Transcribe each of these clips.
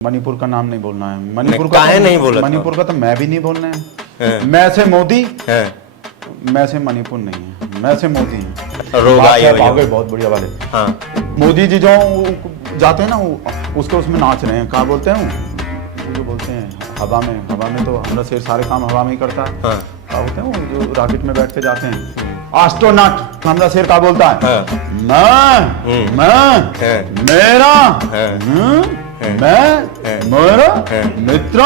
मणिपुर का नाम नहीं बोलना है। मणिपुर का काहे नहीं बोला? मणिपुर का तो मैं भी नहीं बोलना है। मैं से मोदी है, मैं से मणिपुर नहीं है, मैं से मोदी है। रोग आई हुई है। बहुत बढ़िया वाले। हाँ, मोदी जी जो जाते हैं ना उसके उसमें नाच रहे हैं, क्या बोलते हैं वो जो बोलते हैं हवा में तो हमारा शेर सारे काम हवा में ही करता है। हाँ, क्या बोलते हैं वो जो रॉकेट में बैठ के जाते हैं, एस्ट्रोनॉट हमारा शेर क्या बोलता है? हाँ, मैं मेरा मैं मेरा मित्र,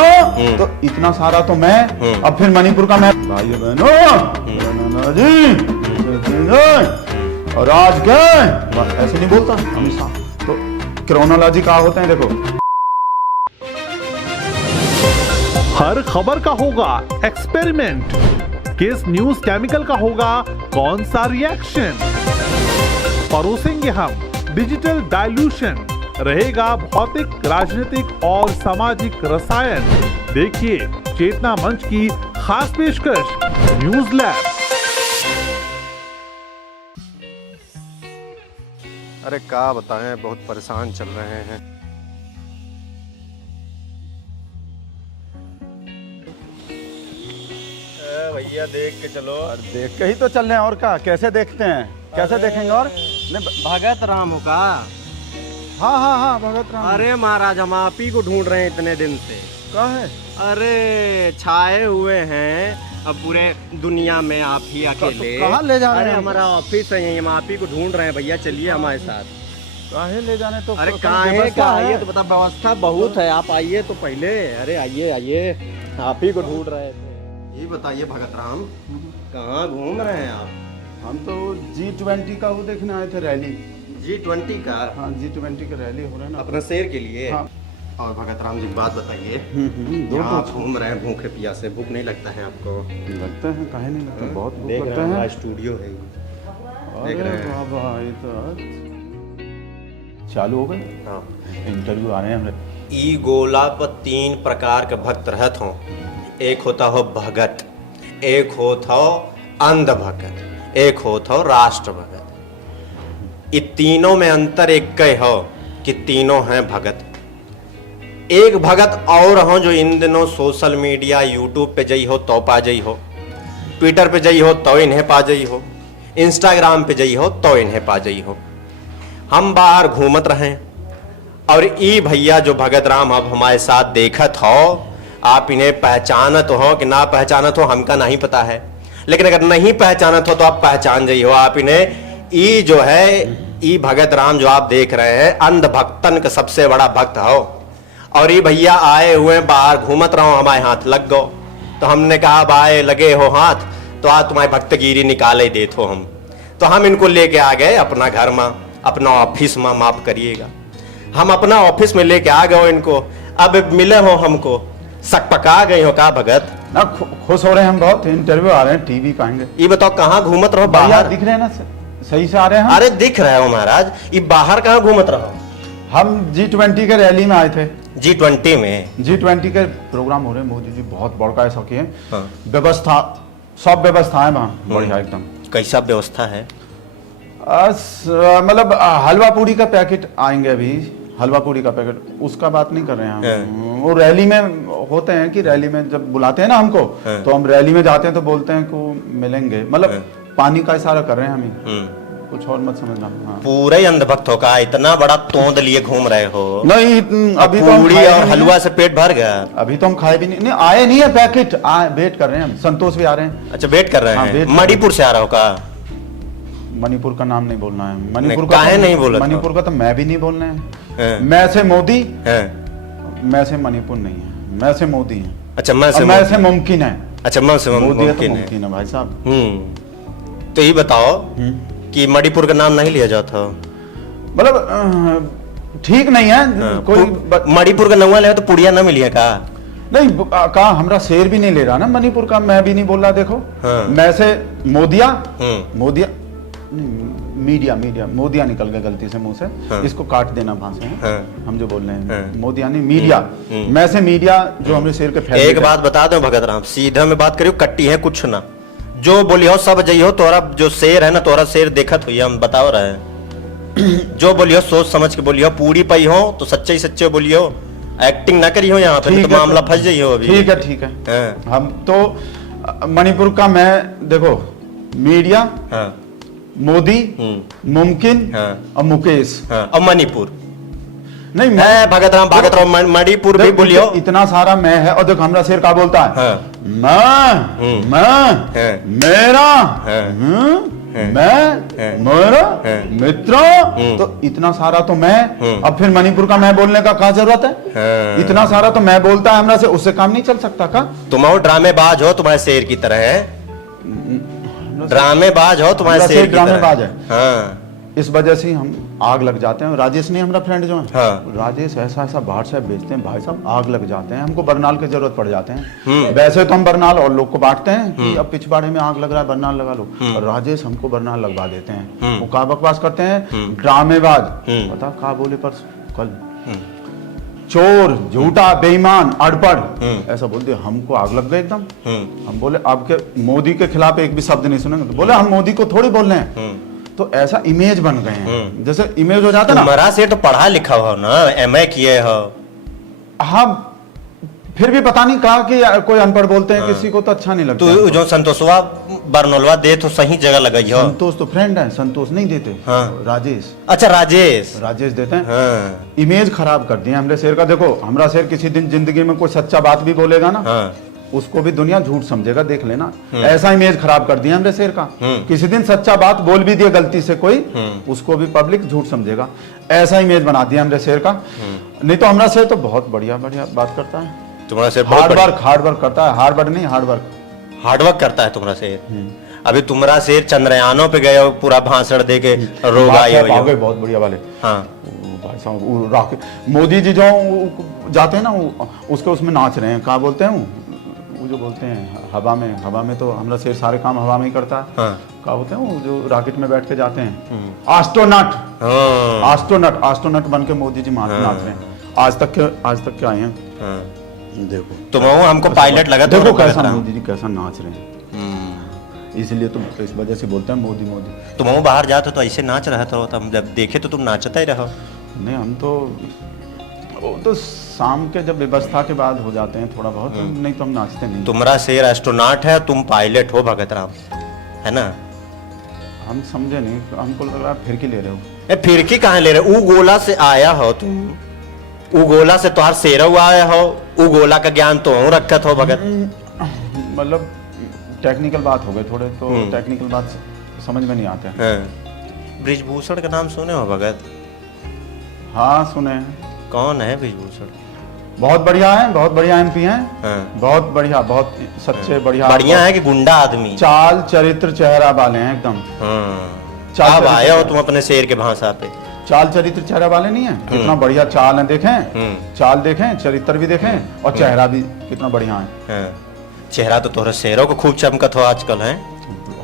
तो इतना सारा तो मैं। अब फिर मणिपुर का मैं भाइयों बहनों जी और आज गए ऐसे नहीं बोलता हमेशा। तो क्रोनोलॉजी क्या होते हैं देखो। हर खबर का होगा एक्सपेरिमेंट, किस न्यूज केमिकल का होगा कौन सा रिएक्शन, परोसेंगे हम डिजिटल डाइल्यूशन, रहेगा भौतिक राजनीतिक और सामाजिक रसायन। देखिए चेतना मंच की खास पेशकश न्यूज लैब। अरे क्या बताएं, बहुत परेशान चल रहे हैं। भैया देख के चलो। देख के ही तो चल रहे हैं, और क्या कैसे देखते हैं, कैसे देखेंगे? और भगत राम का। हाँ भगत राम। अरे महाराज, हम आप ही को ढूंढ रहे हैं इतने दिन से। क्या है? अरे छाए हुए हैं अब पूरे दुनिया में आप ही अकेले। कहाँ ले जा रहे अरे हैं? हमारा ऑफिस है यहीं, हम आप ही को ढूंढ रहे हैं भैया, चलिए हमारे साथ। काहे ले जाने? तो अरे व्यवस्था काहे का है। आइए तो बता, व्यवस्था बहुत है, आप आइए तो पहले। अरे आइए, आप ही को ढूंढ रहे थे। ये बताइए भगत राम, कहाँ घूम रहे हैं आप? हम तो G20 का वो देखने आए थे, रैली। G20 का? हाँ, G20 का रैली हो रहा है ना अपने शेर के लिए। हाँ। और भगत राम जी बात बताइए, दो यहाँ आप तो घूम रहे हैं भूखे प्यासे, भूख नहीं लगता है आपको? लगते हैं, काहे नहीं लगता, बहुत भूख देख लगते रहे हैं, हैं। स्टूडियो है। अरे देख रहे हैं। बाबा, ये तो चालू हो गए। हाँ। इंटरव्यू आ रहे हैं हमारे। ई गोला पर 3 प्रकार के भक्त रहत हो। एक होता हो भगत, एक होता हो अंध भगत, एक होता हो राष्ट्र भगत। ये तीनों में अंतर एक कई हो कि तीनों हैं भगत। एक भगत और हो जो इन दिनों सोशल मीडिया यूट्यूब पे जई हो तो पा जई हो, ट्विटर पे जई हो तो इन्हें पा जई हो, इंस्टाग्राम पे जई हो तो इन्हें पा जई हो। हम बाहर घूमत रहें और ई भैया जो भगत राम अब हमारे साथ देखत हो, आप इन्हें पहचानत हो कि ना पहचानत हो हमका नहीं पता है, लेकिन अगर नहीं पहचानत हो तो आप पहचान जाइए हो। आप इन्हें ई जो है ई भगत राम जो आप देख रहे हैं, अंध भक्तन का सबसे बड़ा भक्त हो। और ये भैया आए हुए बाहर घूमत रहो, हमारे हाथ लग गो तो हमने कहा अब आए लगे हो हाथ तो आज तुम्हारी भक्तगिरी निकाले देत हो हम। तो हम इनको लेके आ गए अपना घर में, अपना ऑफिस में, माफ करिएगा, हम अपना ऑफिस में लेके आ गए इनको। अब मिले हो हमको, सक पका गए हो का भगत? ना खुश हो रहे हैं हम बहुत, इंटरव्यू आ रहे हैं, टीवी पाएंगे। ये बताओ कहाँ घूमत रहो बाहर बाहर? दिख रहे हैं ना, सही से आ रहे हैं हम? अरे दिख रहे हो महाराज, ये बाहर कहाँ घूमत रहो? हम G20 के रैली में आए थे। G20 में? G20 के प्रोग्राम हो रहे हैं, मोदी जी बहुत बड़का ऐसा किए। हाँ। व्यवस्था, सब व्यवस्था है वहाँ बढ़िया एकदम। कैसा व्यवस्था है? मतलब हलवा पूरी का पैकेट आएंगे अभी, हलवा पूरी का पैकेट, उसका बात नहीं कर रहे हैं हम। वो रैली में होते हैं कि रैली में जब बुलाते हैं ना हमको, तो हम रैली में जाते हैं तो बोलते हैं कि मिलेंगे, मतलब पानी का इशारा कर रहे हैं हम, कुछ और मत समझना। हाँ। पूरे ही अंधभक्त हो का? इतना बड़ा तोंद लिए घूम रहे हो? नहीं, अभी तो पूरी और हलवा से पेट भर गया? अभी तो हम खाए भी नहीं, आए नहीं है पैकेट, वेट कर रहे हैं हम। संतोष भी आ रहे हैं। अच्छा, वेट कर रहे हाँ, हैं। मणिपुर से आ रहा हो का? मणिपुर का नाम नहीं बोलना है। मणिपुर काहे नहीं बोला? मणिपुर का तो मैं भी नहीं बोलना है। मैं से मोदी है, मैं से मणिपुर नहीं है, मैं से मोदी है। अच्छा, मैं से मुमकिन है। अच्छा, मैं से मोदी है तो मुमकिन है। मुमकिन है भाई साहब। तो ये बताओ कि मणिपुर का नाम नहीं लिया जाता? मतलब ठीक नहीं है कोई। मणिपुर का नौवा ले तो पुड़िया ना मिली है का? नहीं, कहा हमरा शेर भी नहीं ले रहा ना मणिपुर का, मैं भी नहीं बोल रहा। देखो मैं से मोदिया, मोदिया मीडिया मोदिया निकल गया गलती से मुंह से, इसको काट देना भाषा है। हम जो बोल रहे हैं मोदिया नहीं, मीडिया। मैं से मीडिया जो हमारे शेर के एक बात बता दो भगत राम, सीधा में बात करियो, कट्टी है कुछ ना, जो बोली हो सब जई हो। तोरा जो शेर है ना, तोरा शेर देखत हुई हम बताओ रहे, जो बोलियो सोच समझ के बोलियो, पूरी पई हो तो सच्चे ही सच्चे बोलियो, एक्टिंग ना करी हो यहाँ पे, नहीं ठीक तो है, मामला फंस जाइए हो अभी। ठीक है ठीक है। हाँ, हम तो मणिपुर का मैं देखो मीडिया, हाँ, मोदी, मुमकिन हाँ। और मुकेश। हाँ, और मणिपुर नहीं है, भगत राम मणिपुर भी बोलियो। इतना सारा मैं है, और देखो हमरा शेर का बोलता है, हाँ। मैं हाँ। मेरा, हाँ। मैं मेरा मित्रों, तो इतना सारा तो मैं। अब फिर मणिपुर का मैं बोलने का क्या जरूरत है? हाँ। इतना सारा तो मैं बोलता है हमरा से, उससे काम नहीं चल सकता का? तुम और ड्रामेबाज हो, तुम्हारे शेर की तरह है। ड्रामेबाज हो, तुम्हारे हमरा शेर शेर की तरह ड्रामेबाज है। हाँ, इस वजह से हम आग लग जाते हैं। राजेश नहीं हमारा फ्रेंड जो है, हाँ। राजेश ऐसा ऐसा व्हाट्सएप भेजते हैं भाई साहब, आग लग जाते हैं। हमको बरनाल की जरूरत पड़ जाते हैं। वैसे तो हम बरनाल और लोग को बांटते हैं कि अब पिछवाड़े में आग लग रहा है, बरनाल लगा लो, और राजेश हमको बरनाल लगवा देते हैं। वो का बकवास करते हैं, ड्रामेबाज। पता का बोले परसों कल, चोर, झूठा, बेईमान, अड़पड़, ऐसा बोल दिया। हमको आग लग गई एकदम। हम बोले आपके मोदी के खिलाफ एक भी शब्द नहीं सुनेंगे। तो बोले हम मोदी को थोड़ी बोल रहे हैं। तो ऐसा इमेज बन गए हैं, जैसे इमेज हो जाता है ना। तुम्हारा से तो पढ़ा लिखा हो ना, एमए किए हो। हाँ, फिर भी पता नहीं कहा कि कोई अनपढ़ बोलते हैं, किसी को तो अच्छा नहीं लगता। तो जो संतोषवा बरनौलवा दे तो सही जगह लगाई हो। संतोष तो फ्रेंड है, संतोष नहीं देते। हाँ। राजेश, अच्छा, राजेश देते हैं। हाँ, इमेज खराब कर दिया हमरे शेर का। देखो हमरा शेर किसी दिन जिंदगी में कोई सच्चा बात भी बोलेगा ना, हाँ, उसको भी दुनिया झूठ समझेगा, देख लेना। ऐसा इमेज खराब कर दिया हमरे शेर का। किसी दिन सच्चा बात बोल भी दिया गलती से कोई, उसको भी पब्लिक झूठ समझेगा। ऐसा इमेज बना दिया हमरे शेर का। नहीं तो हमरा शेर तो बहुत बढ़िया बढ़िया बात करता है। तुम्हारा शेर हार्ड वर्क करता है। हार्ड वर्क करता है तुम्हारा शेर। अभी तुम्हारा शेर चंद्रयानों पे गए हो, पूरा भाषण दे के रोग आए हो। बहुत बढ़िया वाले। हाँ, भाई साहब वो रॉकेट, मोदी जी जो जाते हैं ना, उसके उसमें नाच रहे हैं। क्या बोलते हैं वो जो बोलते हैं हवा में तो हमरा शेर सारे काम हवा में ही करता है। हाँ। क्या बोलते हैं वो जो रॉकेट में बैठ के जाते हैं, एस्ट्रोनॉट। हाँ। एस्ट्रोनॉट बन के मोदी जी नाच रहे हैं। आज तक के आए हैं। हाँ। देखो तुम हमको पायलट लगा, देखो कैसा मोदी जी कैसा नाच रहे हैं। इसलिए तुम इस वजह से बोलते हैं मोदी मोदी। तुम बाहर जाते तो ऐसे नाच रहा था, हम जब देखे तो तुम नाचता ही रहो। नहीं, हम तो शाम के जब व्यवस्था के बाद हो जाते हैं थोड़ा बहुत, नहीं तो हम नाचते नहीं। तुम्हारा शेर एस्ट्रोनॉट है, तुम पायलट हो भगत राम, है ना? हम समझे नहीं, हमको लग रहा है फिरकी ले रहे हो। फिरकी कहाँ ले रहे हो? उगोला से आया हो तुम, उगोला से तुम्हार शेरव आया हो, उगोला का ज्ञान तो रखत हो भगत। मतलब टेक्निकल बात हो गई थोड़े, तो टेक्निकल बात समझ में नहीं आते। ब्रिजभूषण का नाम सुने हो भगत? हाँ सुने हैं। कौन है ब्रिजभूषण? बहुत बढ़िया एमपी हैं। हाँ। बहुत बढ़िया, बहुत सच्चे, बढ़िया है कि गुंडा आदमी? चाल चरित्र चेहरा वाले हैं एकदम। अब आए हो तुम अपने शेर के भाषा पे? चाल चरित्र चेहरा वाले नहीं है? कितना बढ़िया चाल है, देखें चाल देखें, चरित्र भी देखें, और चेहरा भी कितना बढ़िया है। चेहरा तो तुम्हारे शेरों को खूब चमकत हो आजकल है।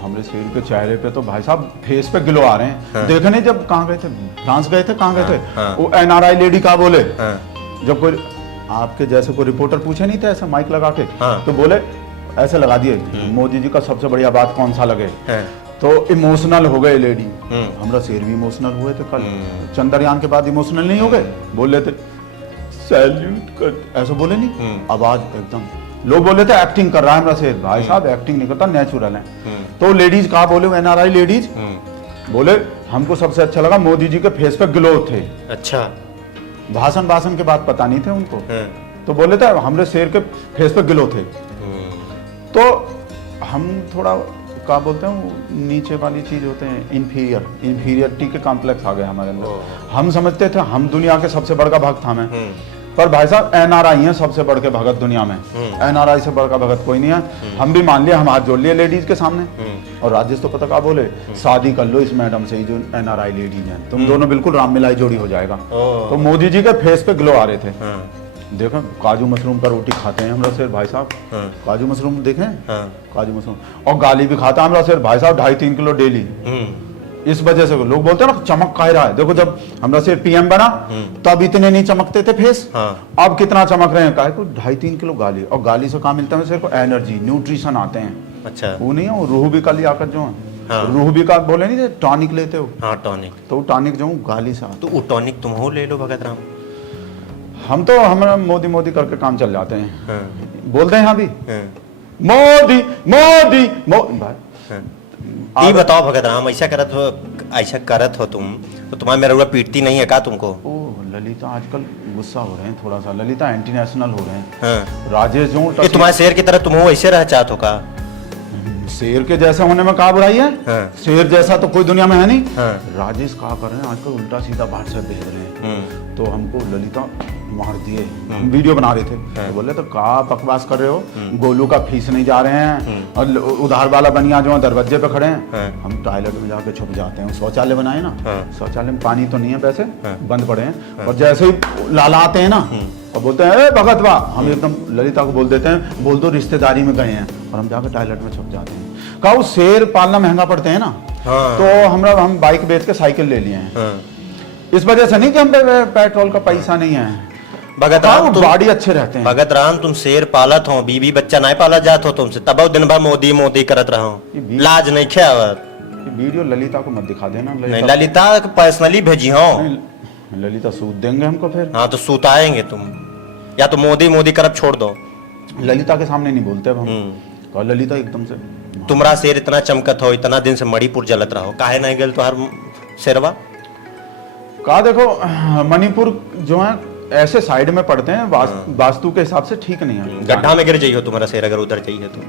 हमारे शेर के चेहरे पे तो भाई साहब फेस पे ग्लो आ रहे हैं। देखे नहीं, जब कहाँ गए थे, फ्रांस गए थे, कहाँ गए थे, वो एनआरआई लेडी का बोले, जब कोई आपके जैसे कोई रिपोर्टर पूछे नहीं थे ऐसा माइक लगा के, तो बोले ऐसे लगा दिए, मोदी जी का सबसे बढ़िया बात कौन सा लगे, तो इमोशनल हो गए लेडी। हमारा शेर भी इमोशनल हुए थे कल। चंद्रयान के बाद इमोशनल नहीं हो गए, बोल रहे थे सैल्यूट कर, ऐसा बोले नहीं, आवाज एकदम। लोग बोले थे एक्टिंग कर रहा है हमारा शेर। भाई साहब एक्टिंग नहीं करता, नेचुरल है। तो लेडीज कहा बोले, एनआरआई लेडीज बोले हमको सबसे अच्छा लगा मोदी जी के फेस पे ग्लो थे। अच्छा, भाषण के बाद पता नहीं थे उनको, तो बोले थे हमारे शेर के फेस पे ग्लो थे। तो हम थोड़ा क्या बोलते हैं, नीचे वाली चीज होते हैं, इंफीरियरिटी के कॉम्प्लेक्स आ गए हमारे अंदर। हम समझते थे हम दुनिया के सबसे बड़ा भक्त हमें, पर भाई साहब एनआरआई है सबसे बढ़ के भगत दुनिया में। एनआरआई से बढ़कर भगत कोई नहीं है। हम भी मान लिया, हम हाथ जोड़ लिए लेडीज के सामने। और राजेश तो पता क्या बोले, शादी कर लो इस मैडम से, जो एनआरआई लेडीज हैं, तुम दोनों बिल्कुल राम मिलाई जोड़ी हो जाएगा। तो मोदी जी के फेस पे ग्लो आ रहे थे। देखो काजू मशरूम का रोटी खाते हैं हमारा शेर भाई साहब। काजू मशरूम देखें, काजू मशरूम, और गाली भी खाता है हमारा शेर भाई साहब, 2.5-3 किलो डेली। इस वजह से लोग बोलते हैं ना चमक खा रहा है। देखो जब हमारा शेर पीएम बना तब इतने नहीं चमकते थे फेस, अब कितना चमक रहे हैं। काहे को 2.5-3 किलो गाली, और गाली से कहाँ मिलता है शेर को? एनर्जी, न्यूट्रिशन आते हैं। अच्छा, वो नहीं है रूह भी का लिया कर जो है, रूह भी का बोले नहीं थे, टॉनिक लेते हो। टॉनिक, तो टॉनिक जो गाली से आता। तो वो टॉनिक तुम हो ले लो भगत राम। हम तो हमारा मोदी मोदी करके काम चल जाते हैं। हाँ, बोलते हैं यहाँ भी हाँ, मोदी मोदी भाई हाँ। ये बताओ भगत राम, ऐसा करत हो तुम तो तुम्हारा मेरा पीटती नहीं है का तुमको? ओ ललिता आजकल गुस्सा हो रहे हैं थोड़ा सा, ललिता एंटी नेशनल हो रहे हैं। हाँ। राजेश जो ये तुम्हारे शेर की तरह तुम हो वैसे रह चाहत हो का? शेर के जैसा होने में क्या बुराई है? हाँ। शेर जैसा तो कोई दुनिया में है नहीं। हाँ। राजेश क्या कर रहे हैं आजकल, उल्टा सीधा बात से भेज रहे हैं। तो हमको ललिता मार दिए, हम वीडियो बना रहे थे तो बोले तो का बकवास कर रहे हो, गोलू का फीस नहीं जा रहे हैं और उधार वाला बनिया जो है दरवाजे पे खड़े हैं। हम टॉयलेट में जाके छुप जाते हैं, शौचालय बनाए ना, शौचालय में पानी तो नहीं है वैसे, बंद पड़े हैं, और जैसे ही लालाते हैं ना और बोलते हैं ए भगत वाह, हम एकदम ललिता को बोल देते हैं बोल दो रिश्तेदारी में गए हैं, और हम जाकर टॉयलेट में छुप जाते हैं। कहा शेर पालना महंगा पड़ते हैं ना, तो हम बाइक बेच के साइकिल ले लिए हैं। इस वजह से नहीं कि हम पे पेट्रोल का पैसा नहीं है। भगत राम तुम गाड़ी अच्छे रहते हैं। भगत राम तुम शेर पालत हो, बीबी बच्चा नहीं पाला जात हो तुमसे, तब दिन भर मोदी मोदी करत रहो, लाज नहीं खेवत। वीडियो ललिता को मत दिखा देना। नहीं ललिता पर्सनली भेजी हो। ललिता सूद देंगे हमको फिर। हाँ तो सुताएंगे तुम, या तो मोदी मोदी करब छोड़ दो। ललिता के सामने नहीं बोलते अब हम। और ललिता एकदम से तुम्हारा शेर इतना चमकत हो, इतना दिन से मणिपुर जलत रहो, काहे नहीं गल तुहार शेरवा? कहा देखो मणिपुर जो है ऐसे साइड में पड़ते हैं, वास्तु के हिसाब से ठीक नहीं है। गड्ढा में गिर जाइए तुम्हारा शेर अगर उधर चाहिए तो।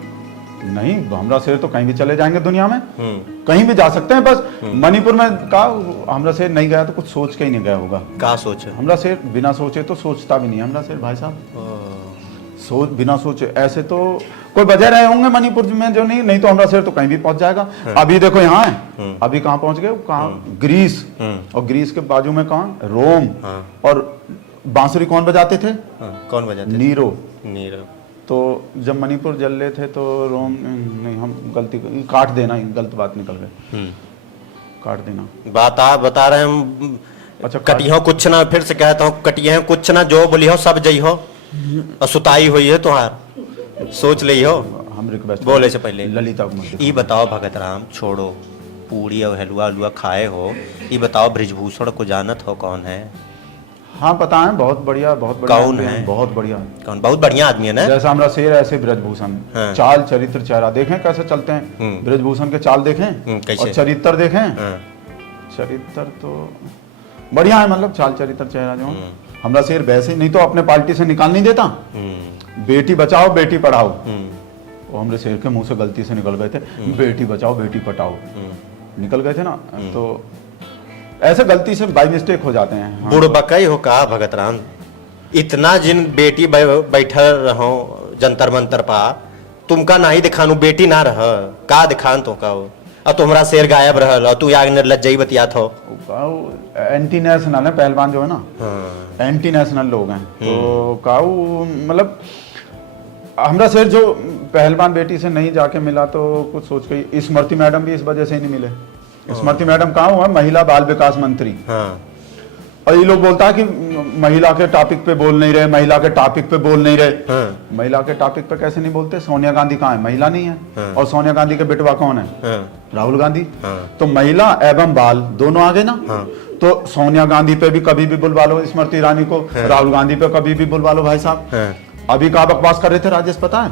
नहीं हमारा शेर तो कहीं भी चले जाएंगे दुनिया में, कहीं भी जा सकते हैं। बस मणिपुर में का हमारा शेर नहीं गया तो कुछ सोच के ही नहीं गया होगा। क्या सोच? हमारा शेर बिना सोचे तो सोचता भी नहीं है हमारा शेर भाई साहब। बिना सोचे ऐसे तो कोई वजह रहे होंगे मणिपुर में जो नहीं तो हमारा शेर तो कहीं भी पहुंच जाएगा। अभी देखो यहाँ है, अभी कहाँ पहुंच गए, कहाँ ग्रीस, और ग्रीस के बाजू में कहाँ रोम। और बांसुरी कौन बजाते थे? कौन बजाते? नीरो। तो जब मणिपुर जल रहे थे तो रोम नहीं, हम गलती काट देना, गलत बात निकल गई, काट देना बता रहे हम। अच्छा कटियो कुछ ना, फिर से कहता हूँ कटिए कुछ ना, जो बोली हो सब जई हो, और सुताई हुई है तुहार, सोच ली हो। हम रिक्वेस्ट बोले से पहले ललिता को मत ये बताओ भगत राम, छोड़ो पूरी और हलवा खाए हो, ये बताओ ब्रिजभूषण को जानत हो कौन है? हाँ पता है, बहुत बढ़िया कौन है? बहुत बढ़िया कौन? बहुत बढ़िया आदमी है ना। जैसा हमारा शेर ऐसे ब्रजभूषण। हाँ। चाल चरित्र चेहरा देखें कैसे चलते हैं, ब्रजभूषण के चाल देखें कैसे? और चरित्र देखें। हाँ। चरित्र तो बढ़िया है, मतलब चाल चरित्र चेहरा जो हमारा शेर वैसे नहीं तो अपने पार्टी से निकाल नहीं देता। बेटी बचाओ बेटी पढ़ाओ, वो हमारे शेर के मुंह से गलती से निकल गए थे, बेटी बचाओ बेटी पढ़ाओ निकल गए थे ना, तो ऐसे गलती से बाई मिस्टेक हो जाते हैं। बुढ़ बकई हो का भगत राम? इतना जिन बेटी बैठल रहो जंतर मंतर पा, तुमका नहीं दिखानू बेटी ना रह का दिखान तो का, और तुम्हारा शेर गायब रहल और तू आग निर्लज्जई बतियात हो। एंटी नेशनल है पहलवान जो है ना, एंटी नेशनल लोग हैं। तो काऊ मतलब हमारा शेर जो पहलवान बेटी से नहीं जाके मिला तो कुछ सोच के, स्मृति मैडम भी इस वजह से ही नहीं मिले। स्मृति मैडम कहाँ हुआ, महिला बाल विकास मंत्री। और ये लोग बोलता है कि महिला के टॉपिक पे बोल नहीं रहे, महिला के टॉपिक पे बोल नहीं रहे। महिला के टॉपिक पे कैसे नहीं बोलते? सोनिया गांधी कहाँ है? महिला नहीं है। और सोनिया गांधी के बेटवा कौन है? राहुल गांधी। तो महिला एवं बाल दोनों आगे ना। तो सोनिया गांधी पे भी कभी भी बुलवा लो स्मृति ईरानी को, राहुल गांधी पे कभी भी बुलवा लो भाई साहब। अभी कहाँ बकवास कर रहे थे राजेश पता है?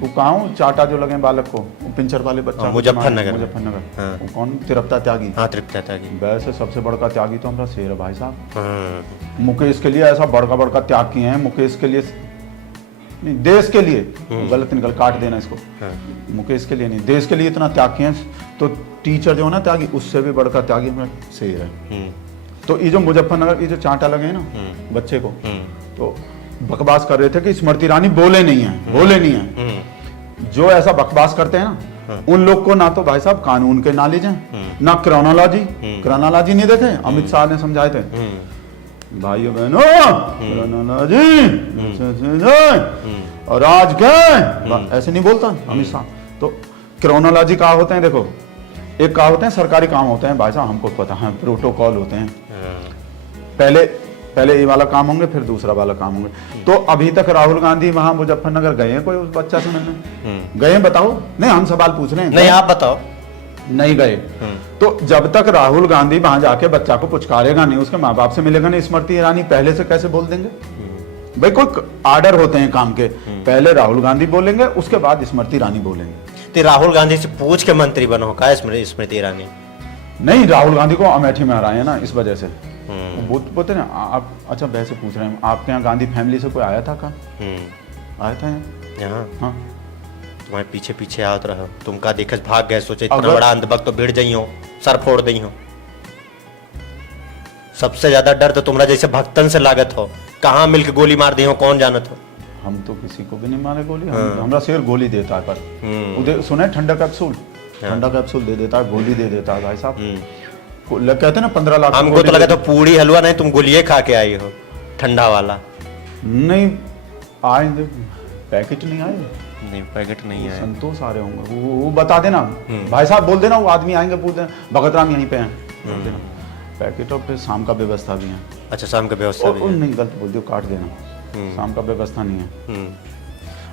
वो कहाँ चाटा जो लगे बालक को, पिंचर वाले बच्चा, मुजफ्फरनगर। वो कौन? तृप्ता त्यागी। हाँ तृप्ता त्यागी। वैसे सबसे बड़का त्यागी तो हमारा शेर है भाई साहब। मुकेश के लिए ऐसा बड़का त्याग किए हैं, मुकेश के लिए नहीं देश के लिए, गलत निकल काट देना इसको, मुकेश के लिए नहीं देश के लिए इतना त्याग किए हैं। तो टीचर जो है ना त्यागी, उससे भी बड़का त्यागी हमारा शेर है। तो ये जो मुजफ्फरनगर ये जो चांटा लगे हैं ना बच्चे को, तो बकवास कर रहे थे कि स्मृति ईरानी बोले नहीं है। जो ऐसा बकवास करते हैं ना, उन लोग को ना तो भाई साहब कानून के नॉलेज है, ना क्रोनोलॉजी नहीं देखे। अमित शाह ने समझाए थे भाइयों बहनों, क्रोनोलॉजी और आज क्या ऐसे नहीं बोलता अमित शाह। तो क्रोनोलॉजी कहा होते हैं, देखो एक कहा होते हैं सरकारी काम होते हैं भाई साहब, हमको पता है, प्रोटोकॉल होते हैं। पहले ये वाला काम होंगे फिर दूसरा वाला काम होंगे। तो अभी तक राहुल गांधी वहां मुजफ्फरनगर गए हैं कोई उस बच्चा से मिलने? गए हैं बताओ? नहीं हम सवाल पूछ रहे हैं। नहीं आप बताओ। नहीं गए। तो जब तक राहुल गांधी वहां जाके बच्चा को पुचकारेगा नहीं, उसके माँ बाप से मिलेगा नहीं, स्मृति ईरानी पहले से कैसे बोल देंगे? भाई कोई आर्डर होते हैं काम के, पहले राहुल गांधी बोलेंगे, उसके बाद स्मृति ईरानी बोलेंगे। तो राहुल गांधी से पूछ के मंत्री बनो का स्मृति ईरानी? नहीं, राहुल गांधी को अमेठी में हराए ना, इस वजह से बोलते ना आप। अच्छा वैसे पूछ रहे हैं, आपके यहाँ गांधी फैमिली से कोई आया था का? आया था यहाँ? हाँ, तुम्हारे पीछे पीछे आवत रहो, तुम का देखस भाग गए, सोचे इतना बड़ा अंधभक्त तो भिड़ जाई हो, सर फोड़ दी हो। सबसे ज्यादा डर तो तुम्हारा जैसे भक्तन से लागत हो, कहाँ मिलके गोली मार दी हो कौन जानत हो। हम तो किसी को भी नहीं मारे गोली, हमारा शेर गोली देता है पर सुने ठंडा कैप्सूल, ठंडा कैप्सूल दे देता है, गोली दे देता है भाई साहब। कहते हैं ना 15 लाख। हमको तो लगा तो पूरी हलवा नहीं, तुम गोलिये खा के आई हो ठंडा वाला। नहीं आएंगे, पैकेट नहीं आए, नहीं पैकेट नहीं है, संतोष आ रहे होंगे, वो बता देना भाई साहब, बोल देना वो आदमी आएंगे, पूछ देना भगत राम यहीं पे हैं, बोल देना। पैकेट और फिर शाम का व्यवस्था भी है। अच्छा शाम का व्यवस्था भी है? नहीं गलत बोल दियो, काट देना, शाम का व्यवस्था नहीं है।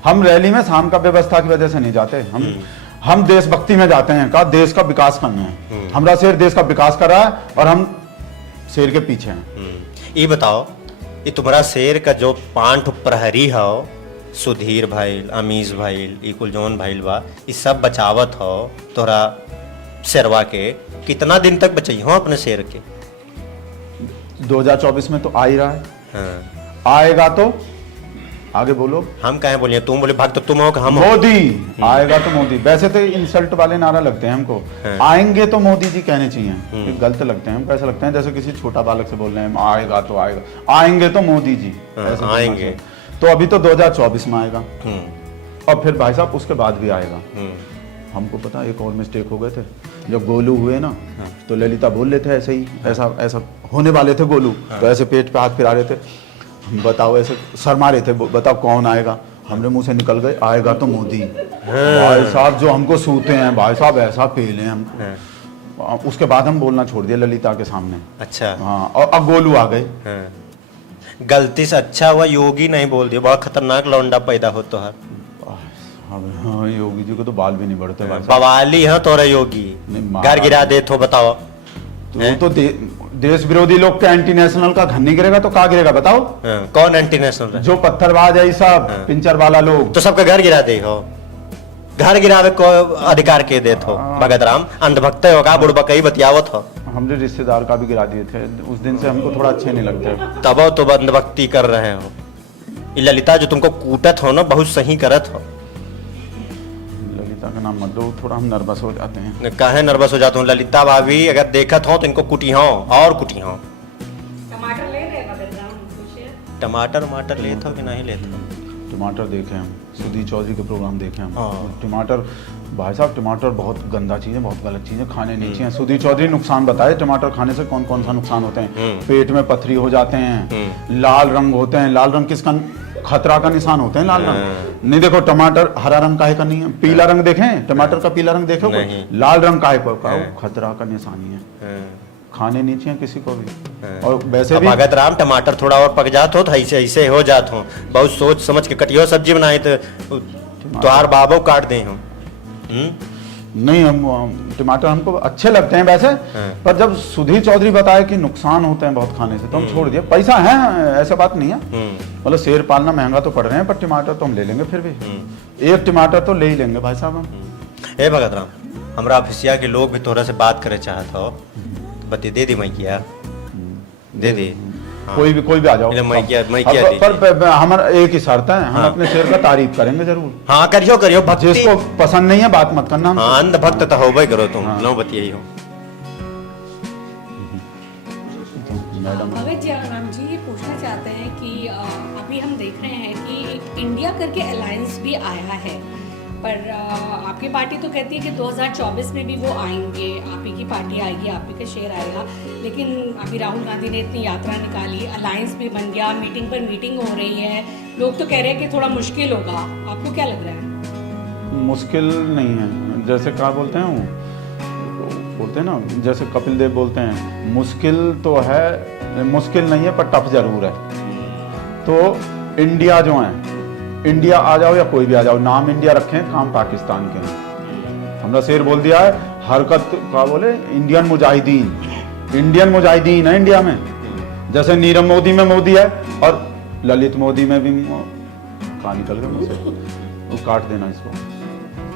हम रैली में शाम का व्यवस्था की वजह से नहीं जाते, हम देशभक्ति में जाते हैं, का देश का विकास करना है। हमारा शेर देश का विकास कर रहा है और हम शेर के पीछे हैं। ये बताओ, ये तुम्हारा शेर का जो 5 प्रहरी हो, सुधीर भाई, अमीश भाई, इकुल जौन भाई बा, ये सब बचावत हो तोरा शेरवा के, कितना दिन तक बचाई हो अपने शेर के? 2024 में तो आ ही रहा है। हाँ। आएगा तो आगे बोलो। हम कहें बोलिए, तुम बोले भक्त तुम हो कि हम? मोदी आएगा तो मोदी। वैसे तो इंसल्ट वाले नारा लगते हैं हमको, आएंगे तो मोदी जी कहने चाहिए, गलत लगते हैं हमको। ऐसा लगता है जैसे किसी छोटा बालक से बोल रहे हैं, आएगा तो आएगा, आएंगे तो मोदी जी आएंगे। तो अभी तो 2024 में आएगा और फिर भाई साहब उसके बाद भी आएगा। हमको पता एक और मिस्टेक हो गए थे जब गोलू हुए ना, तो ललिता बोल रहे थे ऐसे ही, ऐसा होने वाले थे गोलू, तो ऐसे पेट पे हाथ फिरा रहे थे, बताओ ऐसे शर्मा रहे थे, बताओ कौन आएगा, हमरे मुंह से निकल गए आएगा तो मोदी। भाई साहब जो हमको सूते हैं भाई साहब, ऐसा पेले हम, उसके बाद हम बोलना छोड़ दिया ललिता के सामने। अच्छा हाँ, और अब गोलू आ गए। गलती से अच्छा हुआ योगी नहीं बोल दिया, बहुत खतरनाक लौंडा पैदा हो तो है। हाँ, योगी जी को तो बाल भी नहीं बढ़ते। बवाली है तोरा योगी, घर गिरा दे तो बताओ। तो देश विरोधी लोग के एंटी नेशनल का घर नहीं गिरेगा तो कहाँ गिरेगा बताओ? कौन एंटी नेशनल? जो पत्थरबाज है सब, पिंचर वाला लोग, तो सबका घर गिरा दे हो। घर गिरावे को अधिकार के देत हो भगत राम? अंधभक्त हो का? बुढ़बा कई बतियावत हो। हमने रिश्तेदार का भी गिरा दिए थे, उस दिन से हमको थोड़ा अच्छे नहीं लगते। तब तो अंधभक्ति कर रहे हो। ललिता जो तुमको कूटत हो ना, बहुत सही करत हो। ललिता का नाम मत लो, थोड़ा हम नर्वस हो जाते हैं। काहे नर्वस हो जाते हो? ललिता भाभी अगर देखत हो तो इनको कुटी हो और कुटी हो। टमाटर ले रहे हैं? टमाटर लेते हो कि नहीं लेते हो? टमाटर देखे हम, सुधीर चौधरी के प्रोग्राम देखे हम। टमाटर भाई साहब, टमाटर बहुत गंदा चीज़ है, बहुत गलत चीज़ है, खाने नहीं चाहिए। सुधीर चौधरी नुकसान बताए टमाटर खाने से, कौन कौन सा नुकसान होते हैं। पेट में पथरी हो जाते हैं, लाल रंग होते हैं। लाल रंग किसका खतरा का निशान होते हैं? लाल रंग नहीं। देखो टमाटर हरा रंग काहे का नहीं है? पीला रंग देखें, टमाटर का पीला रंग देखो, लाल रंग काहे का? खतरा का निशान ही है, खाने नहीं चाहिए किसी को भी। और वैसे भी भगत राम टमाटर थोड़ा और पक जात हो तो ऐसे ऐसे हो जात हो, बहुत सोच समझ के कटियो सब्जी बनाई तो तुहार बाबो काट दे हम। नहीं, हम टमाटर हमको अच्छे लगते हैं वैसे, पर जब सुधीर चौधरी बताए कि नुकसान होते हैं बहुत खाने से, तो हम छोड़ दिए। पैसा है, ऐसा बात नहीं है, मतलब शेर पालना महंगा तो पड़ रहे हैं, पर टमाटर तो हम ले लेंगे फिर भी। एक टमाटर तो ले ही लेंगे भाई साहब हम। ए भगत राम, हमरा ऑफिसिया के लोग भी थोड़ा से बात करे चाहत हो, बता दे दी मैं किया दे दी। कोई भी आ जाओ, मैं किया पर हमारा एक ही शर्त है, हम अपने शेर का तारीफ करेंगे जरूर। हाँ करियो भक्ति। जिसको पसंद नहीं है बात मत करना। हाँ, अंध भक्त तो हो भाई करो तुम। लो बतियाई हो भगत राम जी, ये पूछना चाहते हैं कि अभी हम देख रहे हैं कि इंडिया करके अलायंस भी आया है, पर आपकी पार्टी तो कहती है कि 2024 में भी वो आएंगे, आप ही की पार्टी आएगी, आप ही का शेर आएगा। लेकिन अभी राहुल गांधी ने इतनी यात्रा निकाली, अलायंस भी बन गया, मीटिंग पर मीटिंग हो रही है, लोग तो कह रहे हैं कि थोड़ा मुश्किल होगा। आपको क्या लग रहा है? मुश्किल नहीं है, जैसे क्या बोलते हैं बोलते हैं ना, जैसे कपिल देव बोलते हैं, मुश्किल तो है, मुश्किल नहीं है पर टफ जरूर है। तो इंडिया जो है, इंडिया आ जाओ या कोई भी आ जाओ, नाम इंडिया रखें, काम पाकिस्तान के हैं। हमरा शेर बोल दिया है, हरकत क्या बोले, इंडियन मुजाहिदीन है इंडिया में। जैसे नीरव मोदी में मोदी है और ललित मोदी में भी कहाँ निकल गए मुझसे, वो काट देना इसको।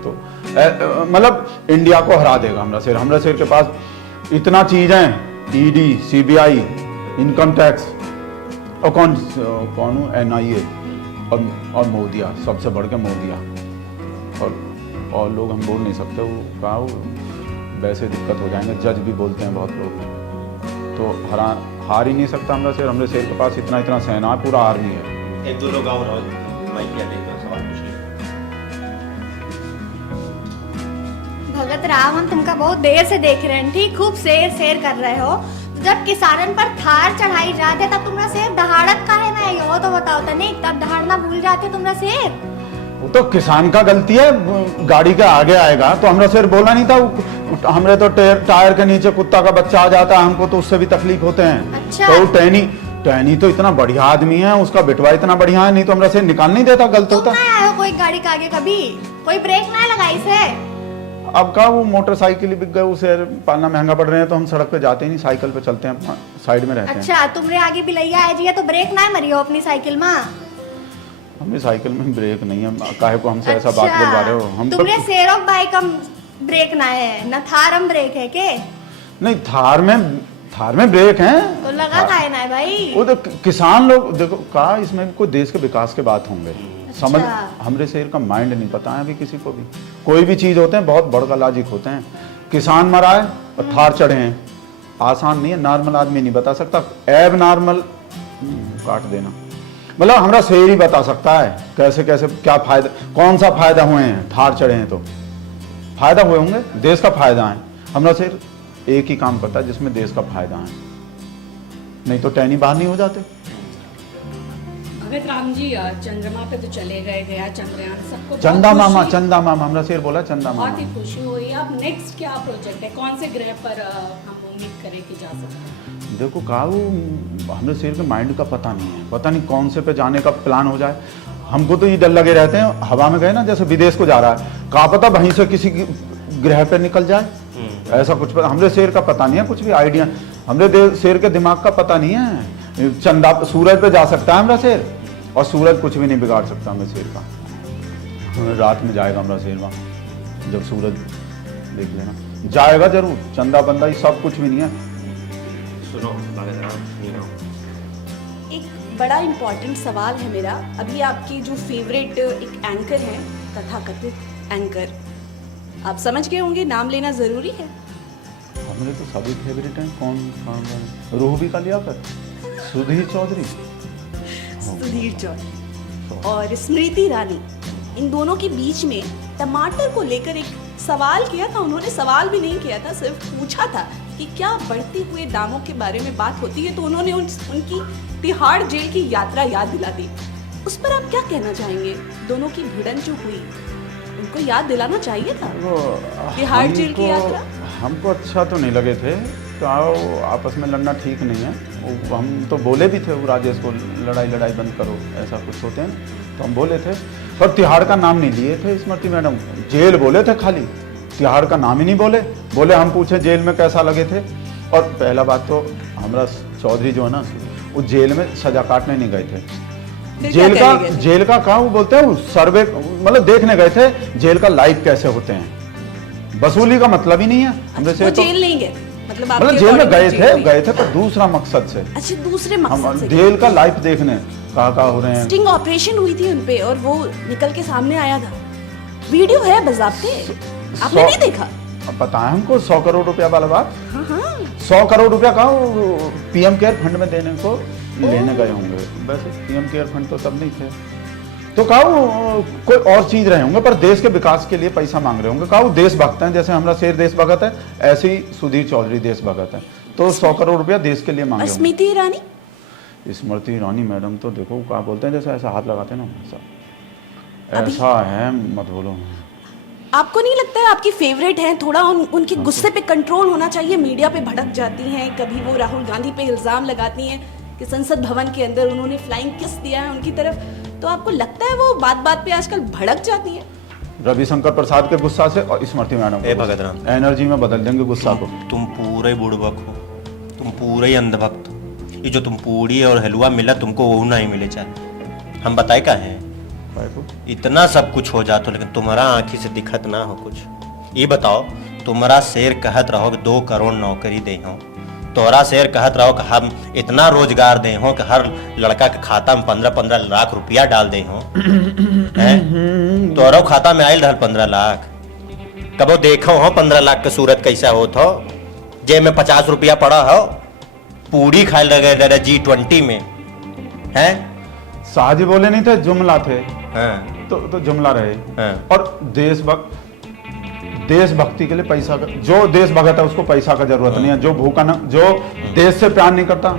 तो मतलब इंडिया को हरा देगा हमरा शेर के पास इतना चीजें, ईडी, सीबीआई, इनकम टैक्स और कौन NIA और मोदिया, सबसे बढ़ के मोदिया। और लोग हम बोल नहीं सकते, वो कहा वैसे दिक्कत हो जाएंगे, जज भी बोलते हैं बहुत लोग, तो हार ही नहीं सकता हमरे शेर के पास इतना सेना, पूरा आर्मी है। एक दो लोग और मैं क्या देखता सवाल पूछ लिया। भगत राम, हम तुमका बहुत देर से देख रहे हैं, ठीक, खूब शेर कर रहे हो। जब किसानन पर थार चढ़ाई जाते तब तुमरा शेर दहाड़त काहे ना हो, तो बताओ तो नहीं, तब दहाड़ना भूल जाते तुमरा शेर। वो तो किसान का गलती है, गाड़ी के आगे आएगा तो हमरा शेर बोला नहीं था। हमरे तो टायर के नीचे कुत्ता का बच्चा आ जाता है, हमको तो उससे भी तकलीफ होते हैं। अच्छा। तो टहनी तो इतना बढ़िया आदमी है, उसका बेटवा इतना बढ़िया है, नहीं तो हमरा शेर निकाल नहीं देता, गलत होता। तुम ना आए हो कोई गाड़ी के आगे कभी, कोई ब्रेक ना लगाई से। अब का वो मोटरसाइकिल बिक गए, उसे पालना महंगा पड़ रहे हैं, तो हम सड़क पे जाते ही नहीं, साइकिल पे चलते हैं, साइड में रहते हैं। अच्छा, तुमरे आगे बिलैया है जी, तो ब्रेक ना मरी हो अपनी साइकिल में। हमें साइकिल में ब्रेक नहीं है, काहे को हमसे ऐसा बात बोलवा रहे हो? हम तुमरे शेरों बाइक हम ब्रेक ना है ना, थार हम ब्रेक है के? नहीं, थार में ब्रेक है तो लगा काहे ना है भाई? वो तो किसान लोग देखो, कहा इसमें कोई देश के विकास के बात होंगे। समझ, हमरे शेर का माइंड नहीं पता है अभी किसी को भी। कोई भी चीज होते हैं बहुत बड़का लॉजिक होते हैं। किसान मरा है और थार चढ़े हैं, आसान नहीं है, नॉर्मल आदमी नहीं बता सकता। एब नॉर्मल काट देना, मतलब हमारा शेर ही बता सकता है कैसे कैसे क्या फायदा, कौन सा फायदा हुए हैं। थार चढ़े हैं तो फायदा हुए होंगे, देश का फायदा है। हमारा शेर एक ही काम करता है जिसमें देश का फायदा है, नहीं तो टहनी बाहर नहीं हो जाते। भगत राम जी, चंद्रमा पे तो चले गए, गया चंद्रयान, सबको चंदा मामा हमारा शेर बोला, चंदा मामा। बहुत ही खुशी हुई। अब नेक्स्ट क्या प्रोजेक्ट है, कौन से ग्रह पर हम उम्मीद करें कि जा सकते हैं? देखो काऊ, हमारे शेर के माइंड का पता नहीं है, पता नहीं कौन से पे जाने का प्लान हो जाए। हमको तो ये डर लगे रहते हैं, हवा में गए ना, जैसे विदेश को जा रहा है, कहा पता वहीं से किसी ग्रह पे निकल जाए, ऐसा कुछ हमारे शेर का पता नहीं है, कुछ भी आइडिया हमारे शेर के दिमाग का पता नहीं है। चंदा सूरज पे जा सकता है हमारा शेर, और सूरज कुछ भी नहीं बिगाड़ सकता हमें शेर का। रात में जाएगा हमारा शेर वहाँ, जब सूरज देख लेना, जाएगा जरूर। चंदा बंदा ये सब कुछ भी नहीं है। सुनो भगत राम, एक बड़ा इम्पोर्टेंट सवाल है मेरा। अभी आपकी जो फेवरेट एक एंकर हैं, तथाकथित एंकर, आप समझ गए होंगे, नाम लेना जरूरी है। हमारे तो सभी फेवरेट हैं। कौन रूह भी का लिया कर, सुधीर चौधरी और स्मृति ईरानी, इन दोनों के बीच में टमाटर को लेकर एक सवाल किया था। उन्होंने सवाल भी नहीं किया था, सिर्फ पूछा था कि क्या बढ़ते हुए दामों के बारे में बात होती है, तो उन्होंने उनकी तिहाड़ जेल की यात्रा याद दिला दी। उस पर आप क्या कहना चाहेंगे? दोनों की भिड़न जो हुई, उनको याद दिलाना चाहिए था तिहाड़ जेल की यात्रा। हमको अच्छा तो नहीं लगे थे, तो आपस में लड़ना ठीक नहीं है। हम तो बोले भी थे वो राजेश को, लड़ाई बंद करो, ऐसा कुछ होते हैं, तो हम बोले थे, पर तिहाड़ का नाम नहीं लिए थे स्मृति मैडम, जेल बोले थे खाली, तिहाड़ का नाम ही नहीं बोले। हम पूछे जेल में कैसा लगे थे, और पहला बात तो हमारा चौधरी जो है ना, वो जेल में सजा काटने नहीं गए थे। जेल का कहा वो बोलते हैं, सर्वे मतलब देखने गए थे जेल का लाइफ कैसे होते हैं। वसूली का मतलब ही नहीं है हमने से। जेल नहीं गए, मतलब जेल में गए थे पर दूसरा मकसद से। अच्छा, दूसरे मकसद से जेल का लाइफ देखने कहाँ हो रहे हैं। स्टिंग ऑपरेशन हुई थी उनपे और वो निकल के सामने आया था, वीडियो है बजाते, आपने नहीं देखा? पता है हमको, 100 करोड़ रुपया वाला बात। हाँ। 100 करोड़ रुपया का पीएम केयर फंड में देने को लेने गए होंगे। वैसे पीएम केयर फंड तो तब नहीं थे, तो कहा कोई और चीज रहे होंगे, पर देश के विकास के लिए पैसा मांग रहे होंगे। कहा देशभक्त हैं, जैसे हमारा शेर देशभक्त है, ऐसे ही सुधीर चौधरी देशभक्त है, तो 100 करोड़ रुपया देश के लिए मांगे। स्मृति ईरानी, स्मृति ईरानी मैडम तो देखो क्या बोलते हैं, जैसे ऐसा हाथ लगाते हैं ना, ऐसा है मत बोलो। आपको नहीं लगता है आपकी फेवरेट हैं, थोड़ा उनके गुस्से पे कंट्रोल होना चाहिए? मीडिया पे भड़क जाती हैं, कभी वो राहुल गांधी पे इल्जाम लगाती हैं कि संसद भवन के अंदर उन्होंने फ्लाइंग किस दिया है उनकी तरफ, तो आपको लगता है वो बात बात पे आजकल भड़क जाती हैं? रविशंकर प्रसाद के गुस्सा से और स्मृति मैडम भगत राम, एनर्जी में बदल देंगे गुस्सा को। तुम पूरे बुड़बक हो, तुम पूरे ही अंधभक्त हो। ये जो तुम पूड़ी और हलवा मिला तुमको वो नहीं मिले चाहे, हम बताए का है इतना सब कुछ हो जाता लेकिन तुम्हारा आंखी से दिखत ना हो कुछ। ये बताओ तुम्हारा शेर कहत रहो कि 2 करोड़ नौकरी दे हो, तोहरा शेर कहत रहो कि हम इतना रोजगार दे हो कि हर लड़का के खाता में 15-15 लाख रुपया डाल दे हो, तोहरा खाता में आयल 15 लाख, कबो देखो हो 15 लाख के सूरत कैसा होत हो, जेब में 50 रुपया पड़ा हो, पूरी खाए लगे G20 में है। शाहजी बोले नहीं थे जुमला थे, हाँ। तो जुमला रहे। हाँ। और देशभक्ति के लिए पैसा का, जो देशभक्त है उसको पैसा का जरूरत नहीं है, जो भूखा न, जो देश से प्यार नहीं करता।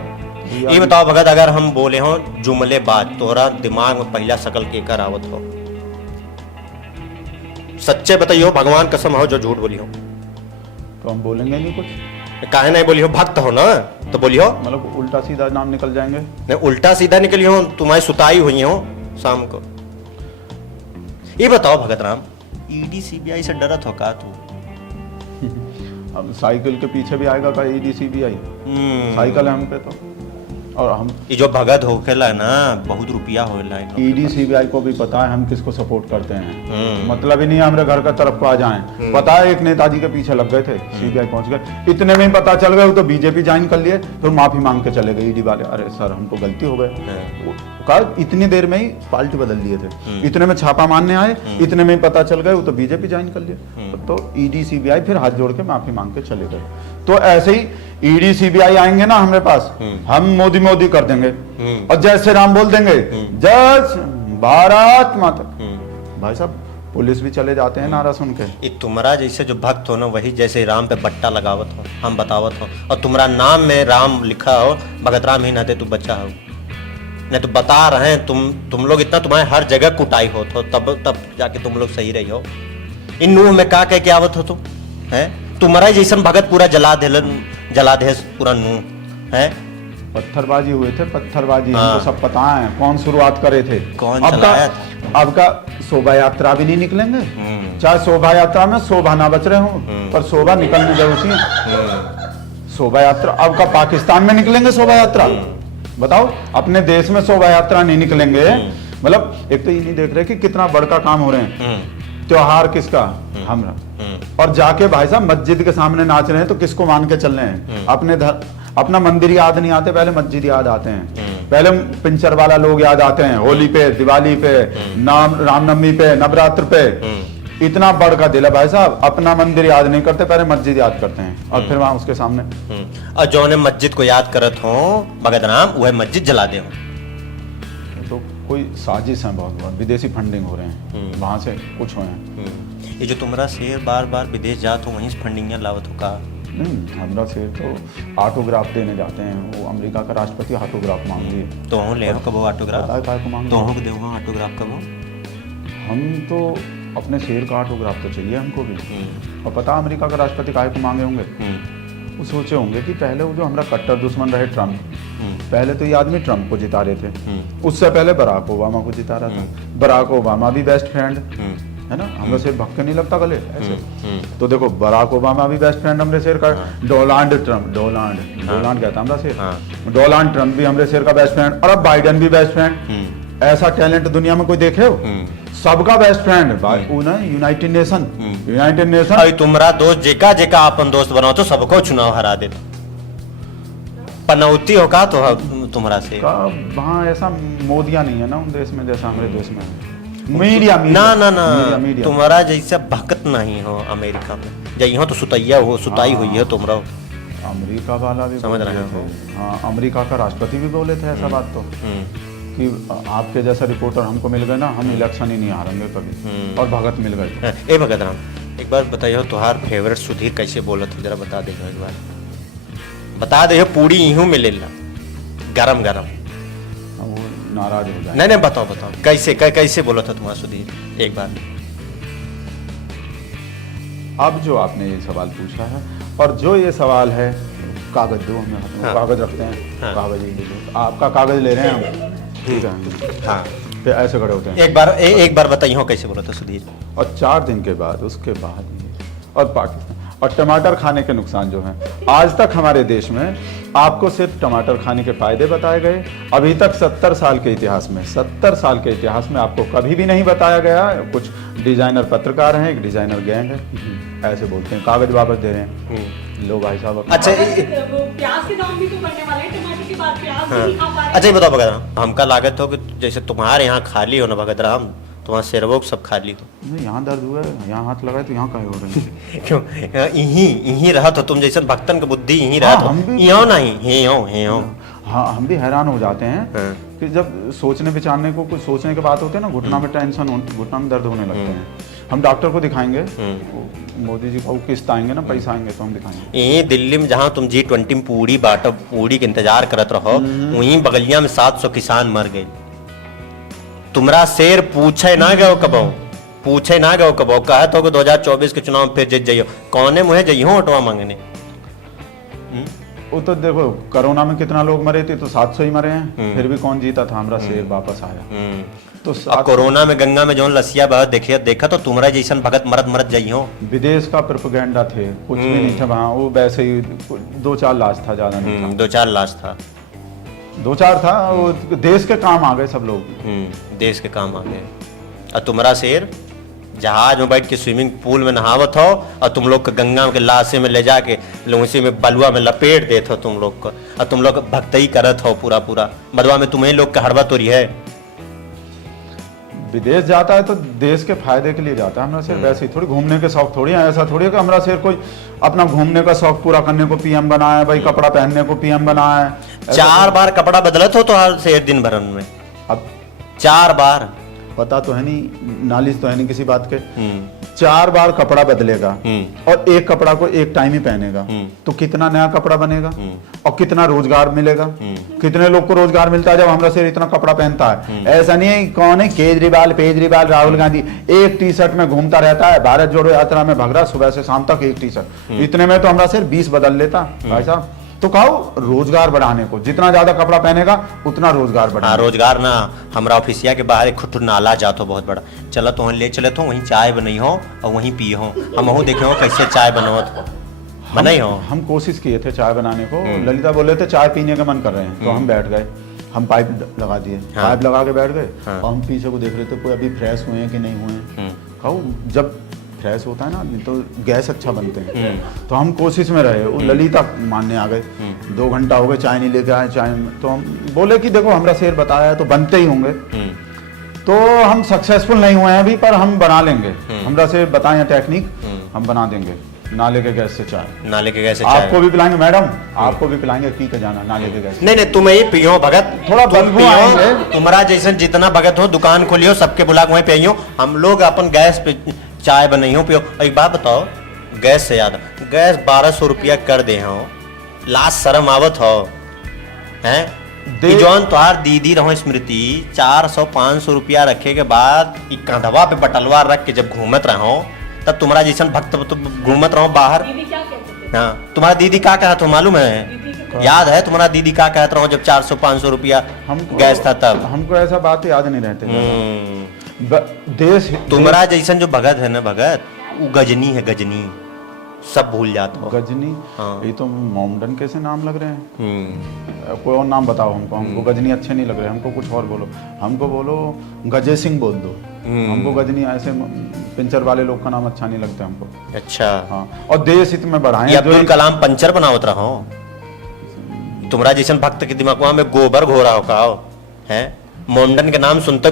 ये बताओ भगत, अगर हम बोले हो जुमले बात, तोरा दिमाग में पहला शकल के कर आवत हो? सच्चे बताइयो, भगवान कसम हो जो झूठ बोली हो। तो हम बोलेंगे नहीं कुछ, काहे नहीं बोली हो? भक्त हो ना तो बोली हो, मतलब उल्टा सीधा नाम निकल जाएंगे। नहीं उल्टा सीधा निकली हो, तुम्हारी सुताई हुई हो शाम को। ये बताओ भगत राम, ईडी सीबीआई से डरत हो का तू? अब साइकिल के पीछे भी आएगा का ईडी सीबीआई? साइकिल है हम पे तो, और हम ये जो भगत होखेला ना बहुत रुपया होएला। ईडी सीबीआई को भी पता है हम किसको सपोर्ट करते हैं, मतलब ही नहीं है हमारे घर का तरफ को आ जाएं। पता है एक नेताजी के पीछे लग गए थे, सीबीआई पहुंच गए, इतने में ही पता चल गए, वो तो बीजेपी ज्वाइन कर लिए, फिर माफी मांग के चले गए ईडी वाले। अरे सर हमको गलती हो गई, कहा इतनी देर में ही पार्टी बदल लिए थे, इतने में छापा मारने आए, इतने में ही पता चल गए वो तो बीजेपी ज्वाइन कर लिए। तो ईडी सीबीआई फिर हाथ जोड़ के माफी मांग के चले गए। तो ऐसे ही ईडी सीबीआई आएंगे ना हमारे पास, हम मोदी मोदी कर देंगे और जय श्री राम बोल देंगे, जय भारत माता। भाई साहब पुलिस भी चले जाते हैं नारा सुन के। एक तुम्हारा जैसे जो भक्त हो ना वही जैसे राम पे बट्टा लगावत हो, हम बतावत हो, और तुम्हारा नाम में राम लिखा हो, भगत राम ही नाते तू बच्चा हो, नहीं तो बता रहे हैं तुम लोग इतना तुम्हारे हर जगह कुटाई होत हो, तब जाके तुम लोग सही रही हो। इन नूह में का कह के आवत हो तुम है? तुम्हारा जैसन भगत पूरा जला दे पूरा नूह है। पत्थरबाजी हुए थे, पत्थरबाजी हमको सब पता है कौन शुरुआत करे थे, कौन चलाया था? अब का शोभा यात्रा भी नहीं निकलेंगे, चाहे शोभा यात्रा में शोभा ना बच रहे हो, पर शोभा निकलनी जरूरी है। शोभा यात्रा अब का पाकिस्तान में निकलेंगे शोभा यात्रा, बताओ अपने देश में शोभा यात्रा नहीं निकलेंगे। मतलब एक तो ये नहीं देख रहे कि कितना बड़का काम हो रहे हैं, त्योहार किसका? हमरा, और जाके भाई साहब मस्जिद के सामने नाच रहे हैं, तो किसको मान के चल रहे हैं? अपना मंदिर याद नहीं आते, पहले मस्जिद याद आते हैं, पहले पिंचर वाला लोग याद आते हैं, होली पे, दिवाली पे, रामनवमी पे, नवरात्र पे। इतना बड़ का दिल है भाई साहब, अपना मंदिर याद नहीं करते, पहले मस्जिद याद करते हैं और फिर वहां उसके सामने। और जो ने मस्जिद को याद करत हो भगत राम, वह मस्जिद जला दे हो। तो कोई साजिश है, बहुत विदेशी फंडिंग हो रहे हैं, वहां से कुछ हुए हैं। ये जो तुम्हारा शेर बार बार विदेश जात हो, वहीं से फंडिंग लावत हो का? हमरा शेर तो ऑटोग्राफ देने जाते हैं, वो अमेरिका का राष्ट्रपति ऑटोग्राफ मांग लिए, तो हो ले कब ऑटोग्राफ? तो हो दे ऑटोग्राफ कब? हम तो अपने शेर का ऑटोग्राफ तो चाहिए हमको भी। और पता अमेरिका का राष्ट्रपति काहे को मांगे होंगे? वो सोचे होंगे कि पहले वो जो हमारा कट्टर दुश्मन रहे ट्रम्प, पहले तो ये आदमी ट्रम्प को जिता रहे थे, उससे पहले बराक ओबामा को जिता रहा था, बराक ओबामा भी बेस्ट फ्रेंड है ना, हमारा शेर भक्त नहीं लगता गले ऐसे। तो देखो बराक ओबामा भी बेस्ट फ्रेंड हमारे शेर का, डोनाल्ड कहता हमारा शेर, डोनाल्ड ट्रम्प भी हमारे शेर का बेस्ट फ्रेंड, और अब बाइडेन भी बेस्ट फ्रेंड। ऐसा टैलेंट दुनिया में कोई देखे हो? सबका बेस्ट फ्रेंड भाई यूनाइटेड नेशन। अभी तुम्हारा दोस्त जेका अपन दोस्त बनाओ तो सबको चुनाव हरा दे, पनौती हो का तो तुम्हारा से वहाँ ऐसा मोदिया नहीं है ना उन देश में जैसा हमारे देश में। मीडिया ना तुम्हारा जैसा भक्त नहीं हो अमेरिका में, जही हो तो सुतैया हो, सुताई हुई है तुमरा। अमेरिका वाला भी समझ रहे हो? हाँ, अमेरिका का राष्ट्रपति भी बोले थे ऐसा बात तो, कि आपके जैसा रिपोर्टर हमको मिल गए ना, हम इलेक्शन ही नहीं हारेंगे कभी, और भगत मिल गए। ए भगत राम, एक बार बताइए तुहार फेवरेट सुधीर कैसे बोला था, जरा बता दे एक बार, बता दे। पूरी यूं मिलेला गरम वो नाराज हो जाए। नहीं बताओ कैसे बोला था तुम्हारा सुधीर एक बार? अब जो आपने ये सवाल पूछा है, और जो ये सवाल है, कागज दो हमें, कागज रखते हैं, कागज ही ले लो, आपका कागज ले रहे हैं हम, ठीक है? हाँ, फिर ऐसे खड़े होते हैं। एक बार बताइए हो कैसे बोला था सुधीर? और 4 दिन के बाद उसके बाद और पाकिस्तान और टमाटर खाने के नुकसान जो हैं। आज तक हमारे देश में आपको सिर्फ टमाटर खाने के फायदे बताए गए। अभी तक 70 साल के इतिहास में, 70 साल के इतिहास में आपको कभी भी नहीं बताया गया। कुछ डिजाइनर पत्रकार हैं, एक डिजाइनर गैंग है, ऐसे बोलते हैं कागज वापस दे रहे हैं। लो भाई साहब, अच्छा प्याज के दाम भी तो बढ़ने वाले हैं, टमाटर के बाद प्याज भी नहीं खा पा रहे। अच्छा ये बताओ भगत राम, हमका लागत हो कि जैसे तुम्हारे यहाँ खाली हो ना भगत राम, तुम्हारा शेरवोक सब खाली हो। नहीं, यहाँ दर्द हुआ है, यहाँ हाथ लगाए तो यहाँ काहे हो रहे हैं? क्यों यहीं रहत हो तुम जैसे भक्तन की बुद्धि यहीं रहत हाँ, हो, हम भी- यो नहीं हे हो। हाँ, हम भी हैरान हो जाते हैं हाँ। कि जब सोचने विचारने को, कुछ सोचने की बात होती है ना, घुटना में टेंशन, घुटना में दर्द होने लगते हैं। हम डॉक्टर को दिखाएंगे, मोदी जी को किस्त आएंगे ना, पैसा आएंगे तो हम दिखाएंगे। यहीं दिल्ली में जहाँ तुम G20 में पूरी बाटो, पूरी के इंतजार करत रहो, वहीं बगलिया में 700 किसान मर गए। तुमरा शेर पूछे ना गयो कबो, पूछे ना गयो कबो, कहा तो 2024 के चुनाव में फिर जीत जाइयो, कौने मुहे जाइयो ओटवा मांगने। वो तो देखो, कोरोना में कितना लोग मरे थे, तो 700 ही मरे हैं, फिर भी कौन जीता था? हमारा शेर वापस आया। तो अब कोरोना में गंगा में जो लसिया बह देखा तो तुम्हारा जैसन भगत मरत जाइयो। विदेश का प्रोपेगेंडा थे, कुछ भी नहीं था वहाँ, वो वैसे ही 2-4 लाश था, ज्यादा नहीं था। 2-4 लाश था, 2-4 था, वो देश के काम आ गए सब लोग। देश के काम आ गए। और तुम्हारा शेर जहाज में बैठ के स्विमिंग पूल में नहावत हो, और तुम लोग के गंगा के लाशे में ले जाके उसी में बलुआ में लपेट देते हो तुम लोग को, और तुम लोग भक्ति करत हो पूरा बदवा में तुम्हें लोग का हड़बा तो है। विदेश जाता है तो देश के फायदे के लिए जाता है। हमारा शेर वैसे ही थोड़ी घूमने के शौक थोड़ी है, ऐसा थोड़ी है कि हमारा शेर कोई अपना घूमने का शौक पूरा करने को पीएम बना है, भाई कपड़ा पहनने को पीएम बना है। 4 बार कपड़ा बदलत हो तो हर शेर दिन भरन में, अब 4 बार। पता तो है नहीं, नॉलेज तो है नहीं किसी बात के। 4 बार कपड़ा बदलेगा और एक कपड़ा को एक टाइम ही पहनेगा, तो कितना नया कपड़ा बनेगा और कितना रोजगार मिलेगा? कितने लोग को रोजगार मिलता है जब हमारा शेर इतना कपड़ा पहनता है? ऐसा नहीं है कौन है केजरीवाल, राहुल गांधी एक टी-शर्ट में घूमता रहता है, भारत जोड़ो यात्रा में भग रहा, सुबह से शाम तक एक टी-शर्ट। इतने में तो हमारा शेर 20 बदल लेता भाई साहब। तो कहो रोजगार बढ़ाने को, जितना ज्यादा कपड़ा पहनेगा उतना रोजगार बढ़ेगा। हाँ, रोजगार ना, हमारा ऑफिसिया के बाहर एक खुद नाला जातो बहुत बड़ा, चलो तो ले चले तो वहीं चाय बनाई हो और वहीं पी हो, हम वहीं देखे हो कैसे चाय बनवत हो, बनाई हो। हम कोशिश किए थे चाय बनाने को, ललिता बोले थे चाय पीने का मन कर रहे हैं, तो हम बैठ गए, हम पाइप लगा दिए, पाइप लगा के बैठ गए, और हम पीछे को देख रहे थे कोई अभी फ्रेश हुए हैं कि नहीं हुए हैं। कहो जब फ्रेश होता है ना आदमी तो गैस अच्छा बनते हैं, तो हम कोशिश में रहे। वो ललिता मानने आ गए, 2 घंटा हो गए चाय नहीं लेके आए, चाय तो हम बोले कि देखो हमारा शेर बताया है तो बनते ही होंगे। तो हम सक्सेसफुल नहीं हुए हैं अभी, पर हम बना लेंगे। हमारा शेर बताए टेक्निक, हम बना देंगे। नाले के गैस से चाय, नाले के गैस से चाय आपको भी पिलाएंगे मैडम, आपको भी पिलाएंगे, पी के जाना नाले के गैस। नहीं तुम ही पियो भगत, थोड़ा तुम बदबू पियो, आएंगे। तुम्हारा जैसे जितना भगत हो दुकान खोलियो, सबके बुला के वहीं पियो, हम लोग अपन गैस पे चाय बनाइयो पियो। एक बात बताओ, गैस से याद, गैस 1200 रुपया कर दे हो, लास्ट शर्म आवत हो हैं? जौन तुहार दीदी रहो स्मृति 400-500 रुपया रखे के बाद कंधवा पे बटलवा रख के जब घूमत रहो, तब तुम्हारा जैसन भक्त तो घूमत रहो बाहर। दीदी क्या कहते थे? हाँ, तुम्हारा दीदी क्या कहा था मालूम है? याद है तुम्हारा दीदी क्या कहते रहो जब 400-500 रुपया गैस था तब? हमको ऐसा बात याद नहीं रहते। देश तुम्हारा जैसन जो भगत है ना भगत, वो गजनी है, गजनी, सब भूल जाते हो। गजनी, हाँ। ये तो मोमडन कैसे नाम लग रहे हैं? कोई और नाम बताओ हमको। हमको गजनी अच्छे नहीं लग रहे, हमको कुछ और बोलो। हमको बोलो गजे सिंह बोल दो। हमको गजनी ऐसे पिंचर वाले लोग का नाम अच्छा नहीं लगता हमको। अच्छा हाँ, और देश हित में बढ़ाएं। अब्दुल कलाम पंचर बनावत रहो, तुम्हारा जैसन भक्त के दिमाग में गोबर घोरा हो का है? मोमडन के नाम सुनते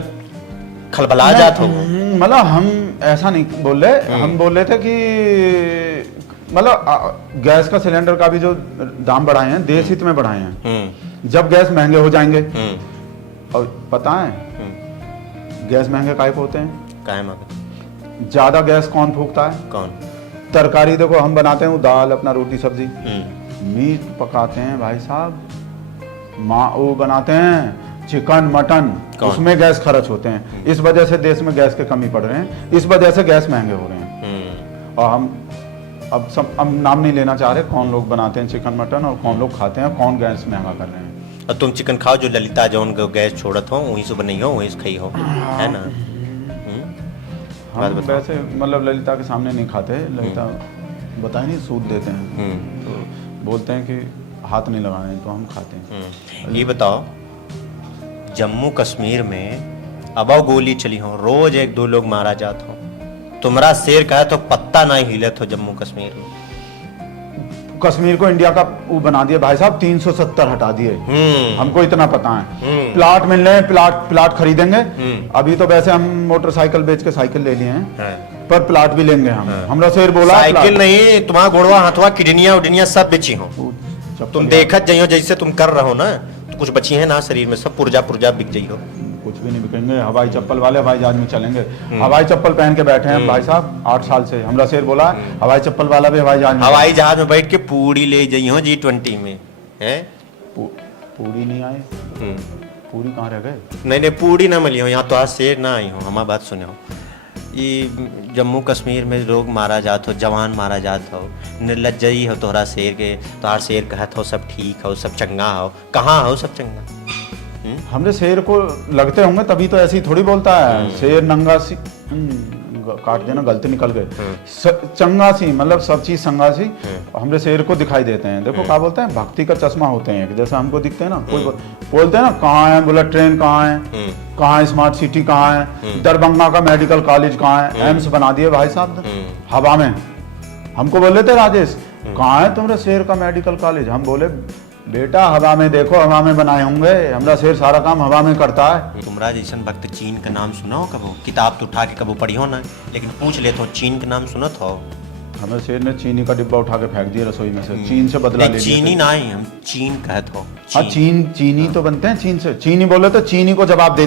खलबला जात हो। मतलब हम ऐसा नहीं बोल रहे, हम बोल रहे थे कि मतलब गैस का सिलेंडर का भी जो दाम बढ़ाए हैं देश हित में बढ़ाए हैं। जब गैस महंगे हो जाएंगे, और पता है गैस महंगे काहे पे होते हैं? काहे मांगते? ज्यादा गैस कौन फूकता है? कौन? तरकारी देखो हम बनाते हैं, दाल अपना रोटी सब्जी, मीट पकाते हैं भाई साहब, वो बनाते हैं चिकन मटन, उसमें गैस खर्च होते हैं। इस वजह से देश में गैस के कमी पड़ रहे हैं, इस वजह से गैस महंगे हो रहे हैं। और हम अब नाम नहीं लेना चाह रहे कौन लोग बनाते हैं चिकन मटन और कौन लोग खाते हैं, कौन गैस महंगा कर रहे हैं। और तुम चिकन खाओ जो ललिता जौन गैस छोड़त हो वहीं से बनाई हो, वहीं से खाई हो, है ना? हम वैसे मतलब ललिता के सामने नहीं खाते, ललिता बताए नहीं, सूद देते हैं तो बोलते हैं कि हाथ नहीं लगाने, तो हम खाते हैं। ये बताओ, जम्मू कश्मीर में अब गोली चली हो, रोज 1-2 लोग मारा जात हो, तुम्हारा शेर कहे तो पत्ता नहीं हिलत हो जम्मू कश्मीर में। कश्मीर को इंडिया का वो बना दिया भाई साहब, 370 हटा दिए। हमको इतना पता है। प्लाट मिल रहे हैं, प्लाट खरीदेंगे। अभी तो वैसे हम मोटरसाइकिल बेच के साइकिल ले लिए हैं, पर प्लाट भी लेंगे हम। हमरा शेर बोला साइकिल नहीं, तुम्हारा गुड़वा हाथवा किडनिया उडनिया सब बेची हो। तुम देखत जाइयो जैसे तुम कर रहो ना, तो कुछ बची है ना शरीर में, सब पुर्जा बिक जाइयो। कुछ भी नहीं बिकेंगे। हवाई चप्पल वाले हवाई जहाज में चलेंगे, हवाई चप्पल पहन के बैठे हैं भाई साहब 8 साल से। हमरा शेर बोला हवाई चप्पल वाला भी हवाई जहाज में बैठ के पूड़ी ले जाइयो G20 में है। पूरी नहीं आए, पूरी कहाँ रह गए? नहीं पूरी ना मिली हो यहाँ, तो आज शेर ना आई हो। हमारी बात सुने हो, ये जम्मू कश्मीर में लोग मारा जात हो, जवान मारा जात हो, निर्लज्जई हो तोहरा शेर के। तोहार शेर कहत हो सब ठीक हो, सब चंगा हो, कहाँ हो सब चंगा? हमने शेर को लगते होंगे तभी तो ऐसी थोड़ी बोलता है। शेर नंगा सी काट देना, गलती निकल गए। चंगा सी मतलब सब चीज संगा सी हमने शेर को दिखाई देते हैं। देखो क्या बोलते हैं, भक्ति का चश्मा होते हैं, जैसे हमको दिखते हैं ना। कोई बोलते हैं ना कहाँ है बुलेट ट्रेन, कहाँ है, कहाँ है स्मार्ट सिटी, कहाँ है दरभंगा का मेडिकल कॉलेज, कहाँ है एम्स बना दिए भाई साहब हवा में। हमको बोले थे राजेश कहाँ है तुम्हारे शेर का मेडिकल कॉलेज? हम बोले बेटा हवा में देखो, हवा में बनाए होंगे। हमारा शेर सारा काम हवा में करता है। तुमरा जैसन भक्त चीन का नाम सुना हो कबो? किताब तो उठा के कबो पढ़ी हो ना, लेकिन पूछ ले तो चीन का नाम सुनत हो? हमें शेर ने चीनी का डिब्बा उठा के फेंक दिया रसोई में से। चीन से बदला ले लिया। चीनी नहीं, हम चीन कहत हो। हाँ चीनी तो बनते हैं चीन से। चीनी बोले तो चीनी को जवाब दे,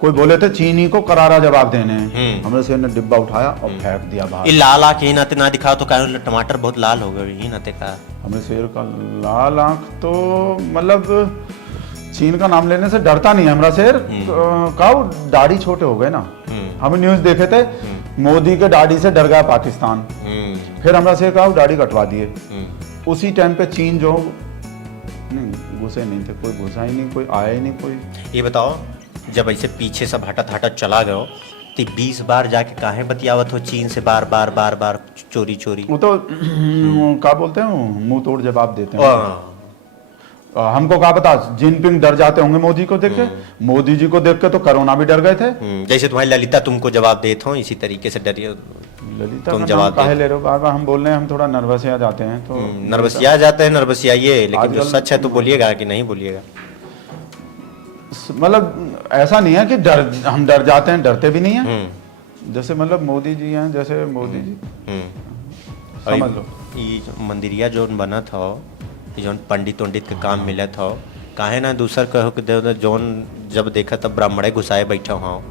कोई बोले थे चीनी को करारा जवाब देने। हमने शेर ने डिब्बा उठाया और फेंक दिया बाहर। ये लाल आंख ही नाते ना दिखाओ तो कहो टमाटर बहुत लाल हो गए ही नाते का। हमें शेर का लाल आंख तो मतलब चीन का नाम लेने से डरता नहीं है हमारा शेर। का दाढ़ी छोटे हो गए ना। हम न्यूज देखे थे मोदी के दाढ़ी से डर गया पाकिस्तान। फिर हमारा शेर का दाढ़ी कटवा दिए। उसी टाइम पे चीन जो नहीं घुसे नहीं थे, कोई घुसा ही नहीं, कोई आया ही नहीं कोई। ये बताओ, जब ऐसे पीछे सब हटत चला गयो तो 20 बार जाके काहे बतियावत हो चीन से बार बार चोरी? वो तो क्या बोलते हैं मुंह तोड़ जवाब देते हैं। हमको क्या पता जिनपिंग डर जाते होंगे मोदी को देख के। मोदी जी को देख के तो कोरोना भी डर गए थे। जैसे तुम्हारी ललिता तुमको जवाब देते हो, इसी तरीके से डरिए ललिता तुम जवाब काहे ले रहे हो? बार हम बोल रहे हैं हम थोड़ा नर्वसिया जाते हैं तो नर्वसिया जाते हैं। नर्वसियाइए, लेकिन जो सच है तो बोलिएगा कि नहीं बोलिएगा। मतलब ऐसा नहीं है कि हम डर जाते हैं, डरते भी नहीं हैं। जैसे मतलब मोदी जी हैं, जैसे मोदी जी समझ लो। ये मंदिरिया जो बना था, जो पंडित के काम मिला था, काहे ना दूसर कहो कि जोन जब देखा तब ब्राह्मणे घुसाए बैठा हो,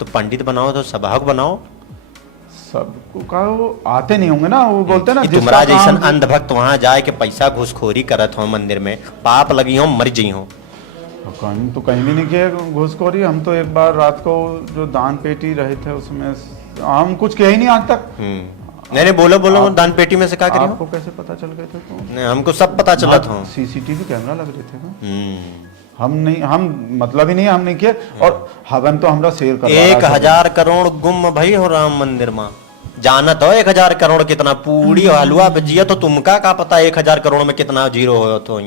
तो पंडित बनाओ तो सभाग बनाओ। सबको कहो आते नहीं होंगे ना, वो बोलते हैं ना तुम्हारा जैसन अंधभक्त वहां जाए के पैसा घुसखोरी करत हो मंदिर में, पाप लगी हो मर जी हो। कहीं तो कहीं भी नहीं किए घुसखोरी। हम तो एक बार रात को जो दान पेटी रहे थे उसमें हम कुछ किए ही नहीं आज तक। नहीं बोलो दान पेटी में से क्या करिए? आपको कैसे पता चल गए थे? तो नहीं, हमको सब पता चला था। सीसीटीवी कैमरा लग रहे थे। हम नहीं, हम मतलब ही नहीं, हम नहीं किए। और हवन तो हमरा शेर कर 1000 करोड़ गुम भाई हो राम मंदिर में। जानत हो 1000 करोड़ कितना पूरी हलवा भजिया, तो तुमका का पता 1000 करोड़ में कितना जीरो हो तो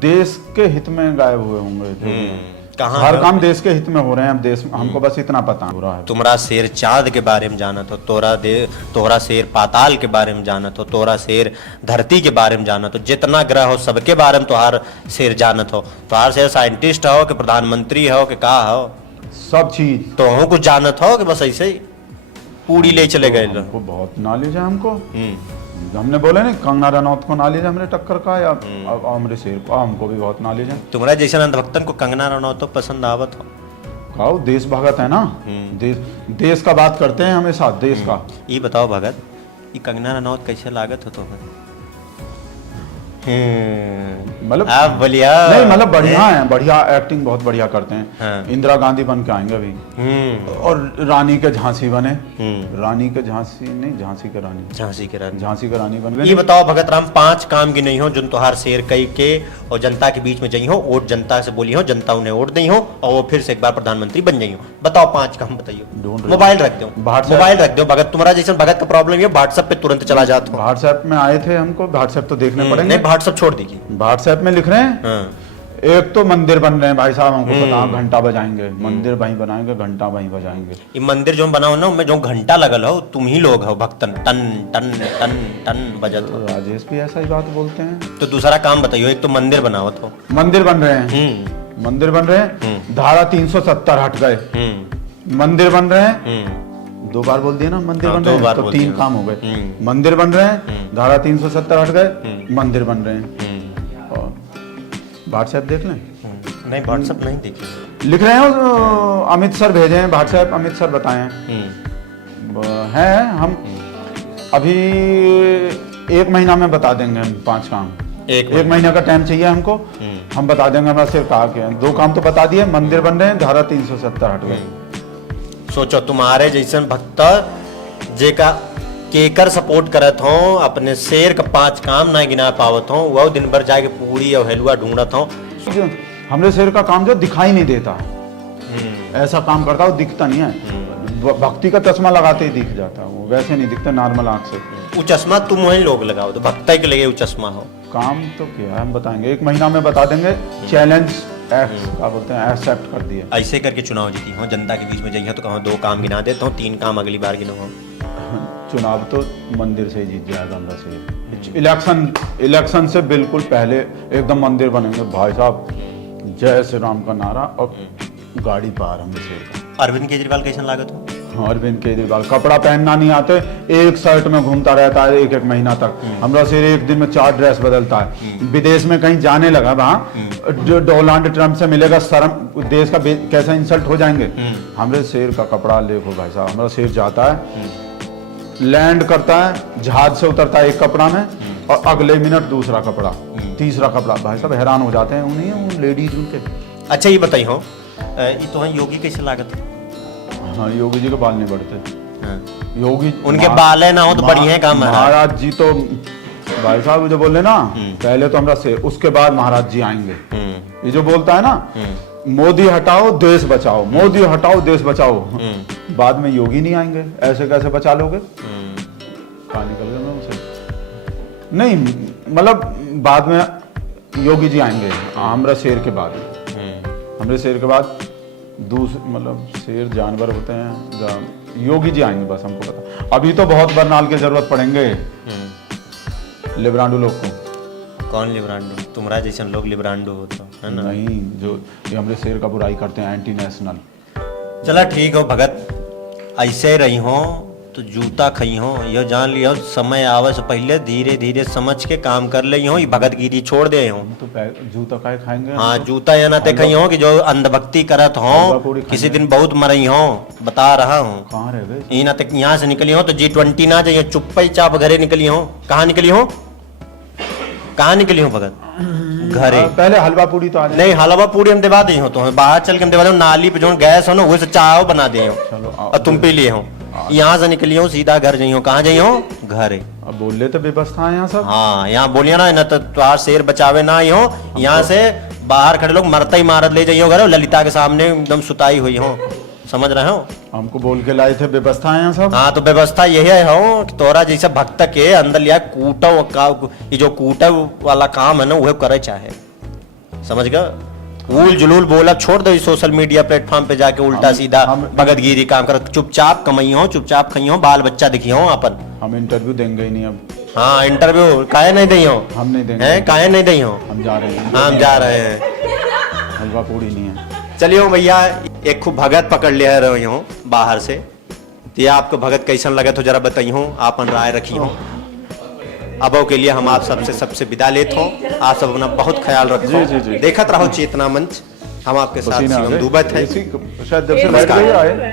देश के हित में गायब हुए होंगे। हर काम देश के हित में हो रहे हैं। देश हमको बस इतना पता हो रहा है। तुम्हारा शेर चांद के बारे में जानत हो, तोरा शेर पाताल के बारे में जानत हो, तोरा शेर धरती के बारे में जानत हो, जितना ग्रह हो सबके बारे में तोहार शेर जानत हो। तोहार शेर साइंटिस्ट हो कि प्रधानमंत्री हो कि का हो, सब चीज तो हो कुछ जानत हो कि बस ऐसे ही पूरी ले चले गए? हमको बहुत नॉलेज है। हमको हमने बोले नहीं कंगना रनौत को नॉलेज हमने टक्कर का, या हमरे शेर को हमको भी बहुत नॉलेज है। तुम्हारा जैसे अंधभक्तन को कंगना रनौत तो पसंद आवत हो? काऊ देश भगत है ना। देश का बात करते हैं हमेशा, देश का। ये बताओ भगत, ये कंगना रनौत कैसे लागत हो तुम्हें? मतलब आप बोलिए। नहीं मतलब बढ़िया है, बढ़िया एक्टिंग बहुत बढ़िया करते हैं। हाँ। इंदिरा गांधी बन के आएंगे अभी। और रानी के झांसी बने। रानी के झांसी नहीं, झांसी के रानी, झांसी के रानी, झांसी के रानी बन ये गए। बताओ भगत राम, 5 काम की नहीं हो जिन तोहार शेर कई के और जनता के बीच में जई हो, वोट जनता से बोली हो, जनता उन्हें वोट दी हो और वो फिर से एक बार प्रधानमंत्री बन जाई हो। बताओ 5 काम बताइए। मोबाइल रख दो, मोबाइल रख दो भगत, तुम्हारा जैसे भगत का प्रॉब्लम है व्हाट्सएप पे तुरंत चला जाता हो। व्हाट्सएप में आए थे, हमको व्हाट्सएप तो देखने पड़ेंगे। नहीं व्हाट्सएप छोड़ दीजिए, व्हाट्सएप में लिख रहे हैं। हाँ। एक तो मंदिर बन रहे हैं भाई साहब, हमको पता, घंटा बजाएंगे, मंदिर वहीं बनाएंगे, घंटा वहीं बजाएंगे। ये मंदिर जो बनाओ ना, उनमें जो घंटा लगल हो तुम ही लोग हो भक्तन, टन टन टन टन बजत हो। राजेश भी ऐसा ही बात बोलते हैं। तो दूसरा काम बताइए। एक तो मंदिर बनाओ तो मंदिर बन रहे हैं, मंदिर बन रहे हैं, धारा 370 हट गए, मंदिर बन रहे हैं। 2 बार बोल दिया ना मंदिर हाँ, बन रहे 2 हैं, बार तो बोल 3 दिया। काम हो गए। मंदिर बन रहे हैं, धारा 370 हट गए, मंदिर बन रहे हैं। और व्हाट्सएप देख लें। नहीं व्हाट्सएप नहीं देखिए, लिख रहे हैं, अमित सर भेजे हैं व्हाट्सएप, अमित सर बताए हैं हम अभी 1 महीना में बता देंगे हम 5 काम। एक महीने का टाइम चाहिए हमको, हम बता देंगे। हमारा सिर्फ कहा के 2 काम तो बता दिए, मंदिर बन रहे हैं, धारा 370 हट गए। सोचो तुम्हारे जैसन भक्त जेका केकर सपोर्ट करत हो, अपने शेर का 5 काम ना गिना पावत हो, वह दिन भर जाके पूरी और हलवा ढूंढत हो। हमरे शेर का काम जो दिखाई नहीं देता, ऐसा काम करता, वो दिखता नहीं है। भक्ति का चश्मा लगाते ही दिख जाता, वो वैसे नहीं दिखता नॉर्मल आंख से। वो चश्मा तुम वही लोग लगाओ तो भक्त के लगे वो चश्मा हो। काम तो क्या है हम बताएंगे, 1 महीना में बता देंगे। चैलेंज क्या बोलते हैं, एक्सेप्ट कर दिए। ऐसे करके चुनाव जीती हो, जनता के बीच में जाइए तो कहो 2 काम गिना देता हूँ, 3 काम अगली बार गिनो। चुनाव तो मंदिर से ही जीत जाएगा हमरा से। इलेक्शन से बिल्कुल पहले एकदम मंदिर बनेंगे भाई साहब, जय श्री राम का नारा और गाड़ी पार हम से। अरविंद केजरीवाल कैसा लागत हो? हाँ, अरविंद केजरीवाल कपड़ा पहनना नहीं आते, एक शर्ट में घूमता रहता है 1 महीना तक। हमरा से एक दिन में 4 ड्रेस बदलता है। विदेश में कहीं जाने लगा वहाँ, जो डोनाल्ड ट्रंप से मिलेगा, शर्म देश का कैसा इंसल्ट हो जाएंगे। हमरे शेर का कपड़ा देखो भाई साहब, हमारा शेर जाता है, लैंड करता है, जहाज से उतरता है एक कपड़ा में और अगले मिनट दूसरा कपड़ा, तीसरा कपड़ा। भाई साहब हैरान हो जाते हैं उन्हीं उन लेडीज उनके। अच्छा ये बताइए हो, ये तो योगी कैसे लागत हो? हाँ, योगी जी के बाल नहीं बढ़ते। हाँ। योगी उनके बाल है ना हो तो बढ़िया काम है। महाराज जी तो भाई साहब जो बोले ना, पहले तो हमरा शेर, उसके बाद महाराज जी आएंगे। ये जो बोलता है ना, मोदी हटाओ देश बचाओ, मोदी हटाओ देश बचाओ, बाद में योगी नहीं आएंगे, ऐसे कैसे बचा लोगे? कहाँ निकल गए मैं उसे? नहीं मतलब बाद में योगी जी आएंगे, हमरा शेर के बाद, हमरे शेर के बाद दूसरे, मतलब शेर जानवर होते हैं, योगी जी आएंगे बस, हमको पता। अभी तो बहुत बरनाल की जरूरत पड़ेंगे लिब्रांडो लोग को। कौन लिब्रांडो? तुम्हारा जैसे लोग लिब्रांडो होता है ना? नहीं, जो ये हमरे शेर का बुराई करते हैं, एंटी नेशनल। चला ठीक हो भगत, ऐसे रही हो तो जूता खई हो, यह जान लियो समय आवे से पहले धीरे धीरे समझ के काम कर ली हो, ये भगतगिरी छोड़ दे हो। तो जूता काय खाएंगे? हाँ, जूता या ना ते खई हो कि जो अंधभक्ति करत हो, किसी दिन बहुत मरई हो, बता रहा हूँ। कहाँ रह गए? ना तक यहाँ से निकली हो तो G20 ना जाइए, चुप्पा ही चाप घरे निकली हो। कहाँ निकली हो? कहाँ निकली हो भगत? घरे। पहले हलवा पूरी तो आ जाए। नहीं, हलवा पूरी हम दिवा दी हो, तो बाहर चल के हम दिवा दे, नाली पे जो गैस हो ना वही से चाय बना दे हो और तुम पी लिए हो। यहाँ से निकली हो सीधा घर जाइयो। कहाँ जाइयो? घरे। अब बोल ले तो व्यवस्था है यहाँ सब। हाँ, यहाँ बोलिए ना, तो तुहार शेर बचावे ना ही हो, यहाँ से बाहर खड़े लोग मरता ही मारत ले जाइयो घर, ललिता के सामने एकदम सुताई हुई हो, समझ रहे हो? हमको बोल के लाए थे व्यवस्था है यहाँ सब। हाँ, तो व्यवस्था यही है हो कि तोरा जैसे भक्त के अंदर लिया कूटव का, ये जो कूटव वाला काम है ना वह करे चाहे, समझ गए? उल जुलूल बोला छोड़ दो, सोशल मीडिया प्लेटफॉर्म पे जाके उल्टा सीधा भगतगिरी काम कर, चुपचाप कमाई हो, चुपचाप खाई हो, बाल बच्चा दिखी हो अपन। हम इंटरव्यू देंगे ही नहीं अब। हाँ, इंटरव्यू काहे नहीं दी हो? हम नहीं देंगे। हैं काहे नहीं दी हो? हम जा रहे हैं। हाँ, हम जा रहे हैं। हलवा पूरी नहीं है। चलिए भैया, एक खूब भगत पकड़ ले रहे हो बाहर से, ये आपको भगत कैसन लगे तो जरा बताइए हो, आपन राय रखी हो। अब के लिए हम आप सबसे विदा लेते हो। आप सब अपना बहुत ख्याल रखो। जी। देखत रहो चेतना मंच, हम आपके साथ शिवम दुबत है। शायद जब से बैठ गए आए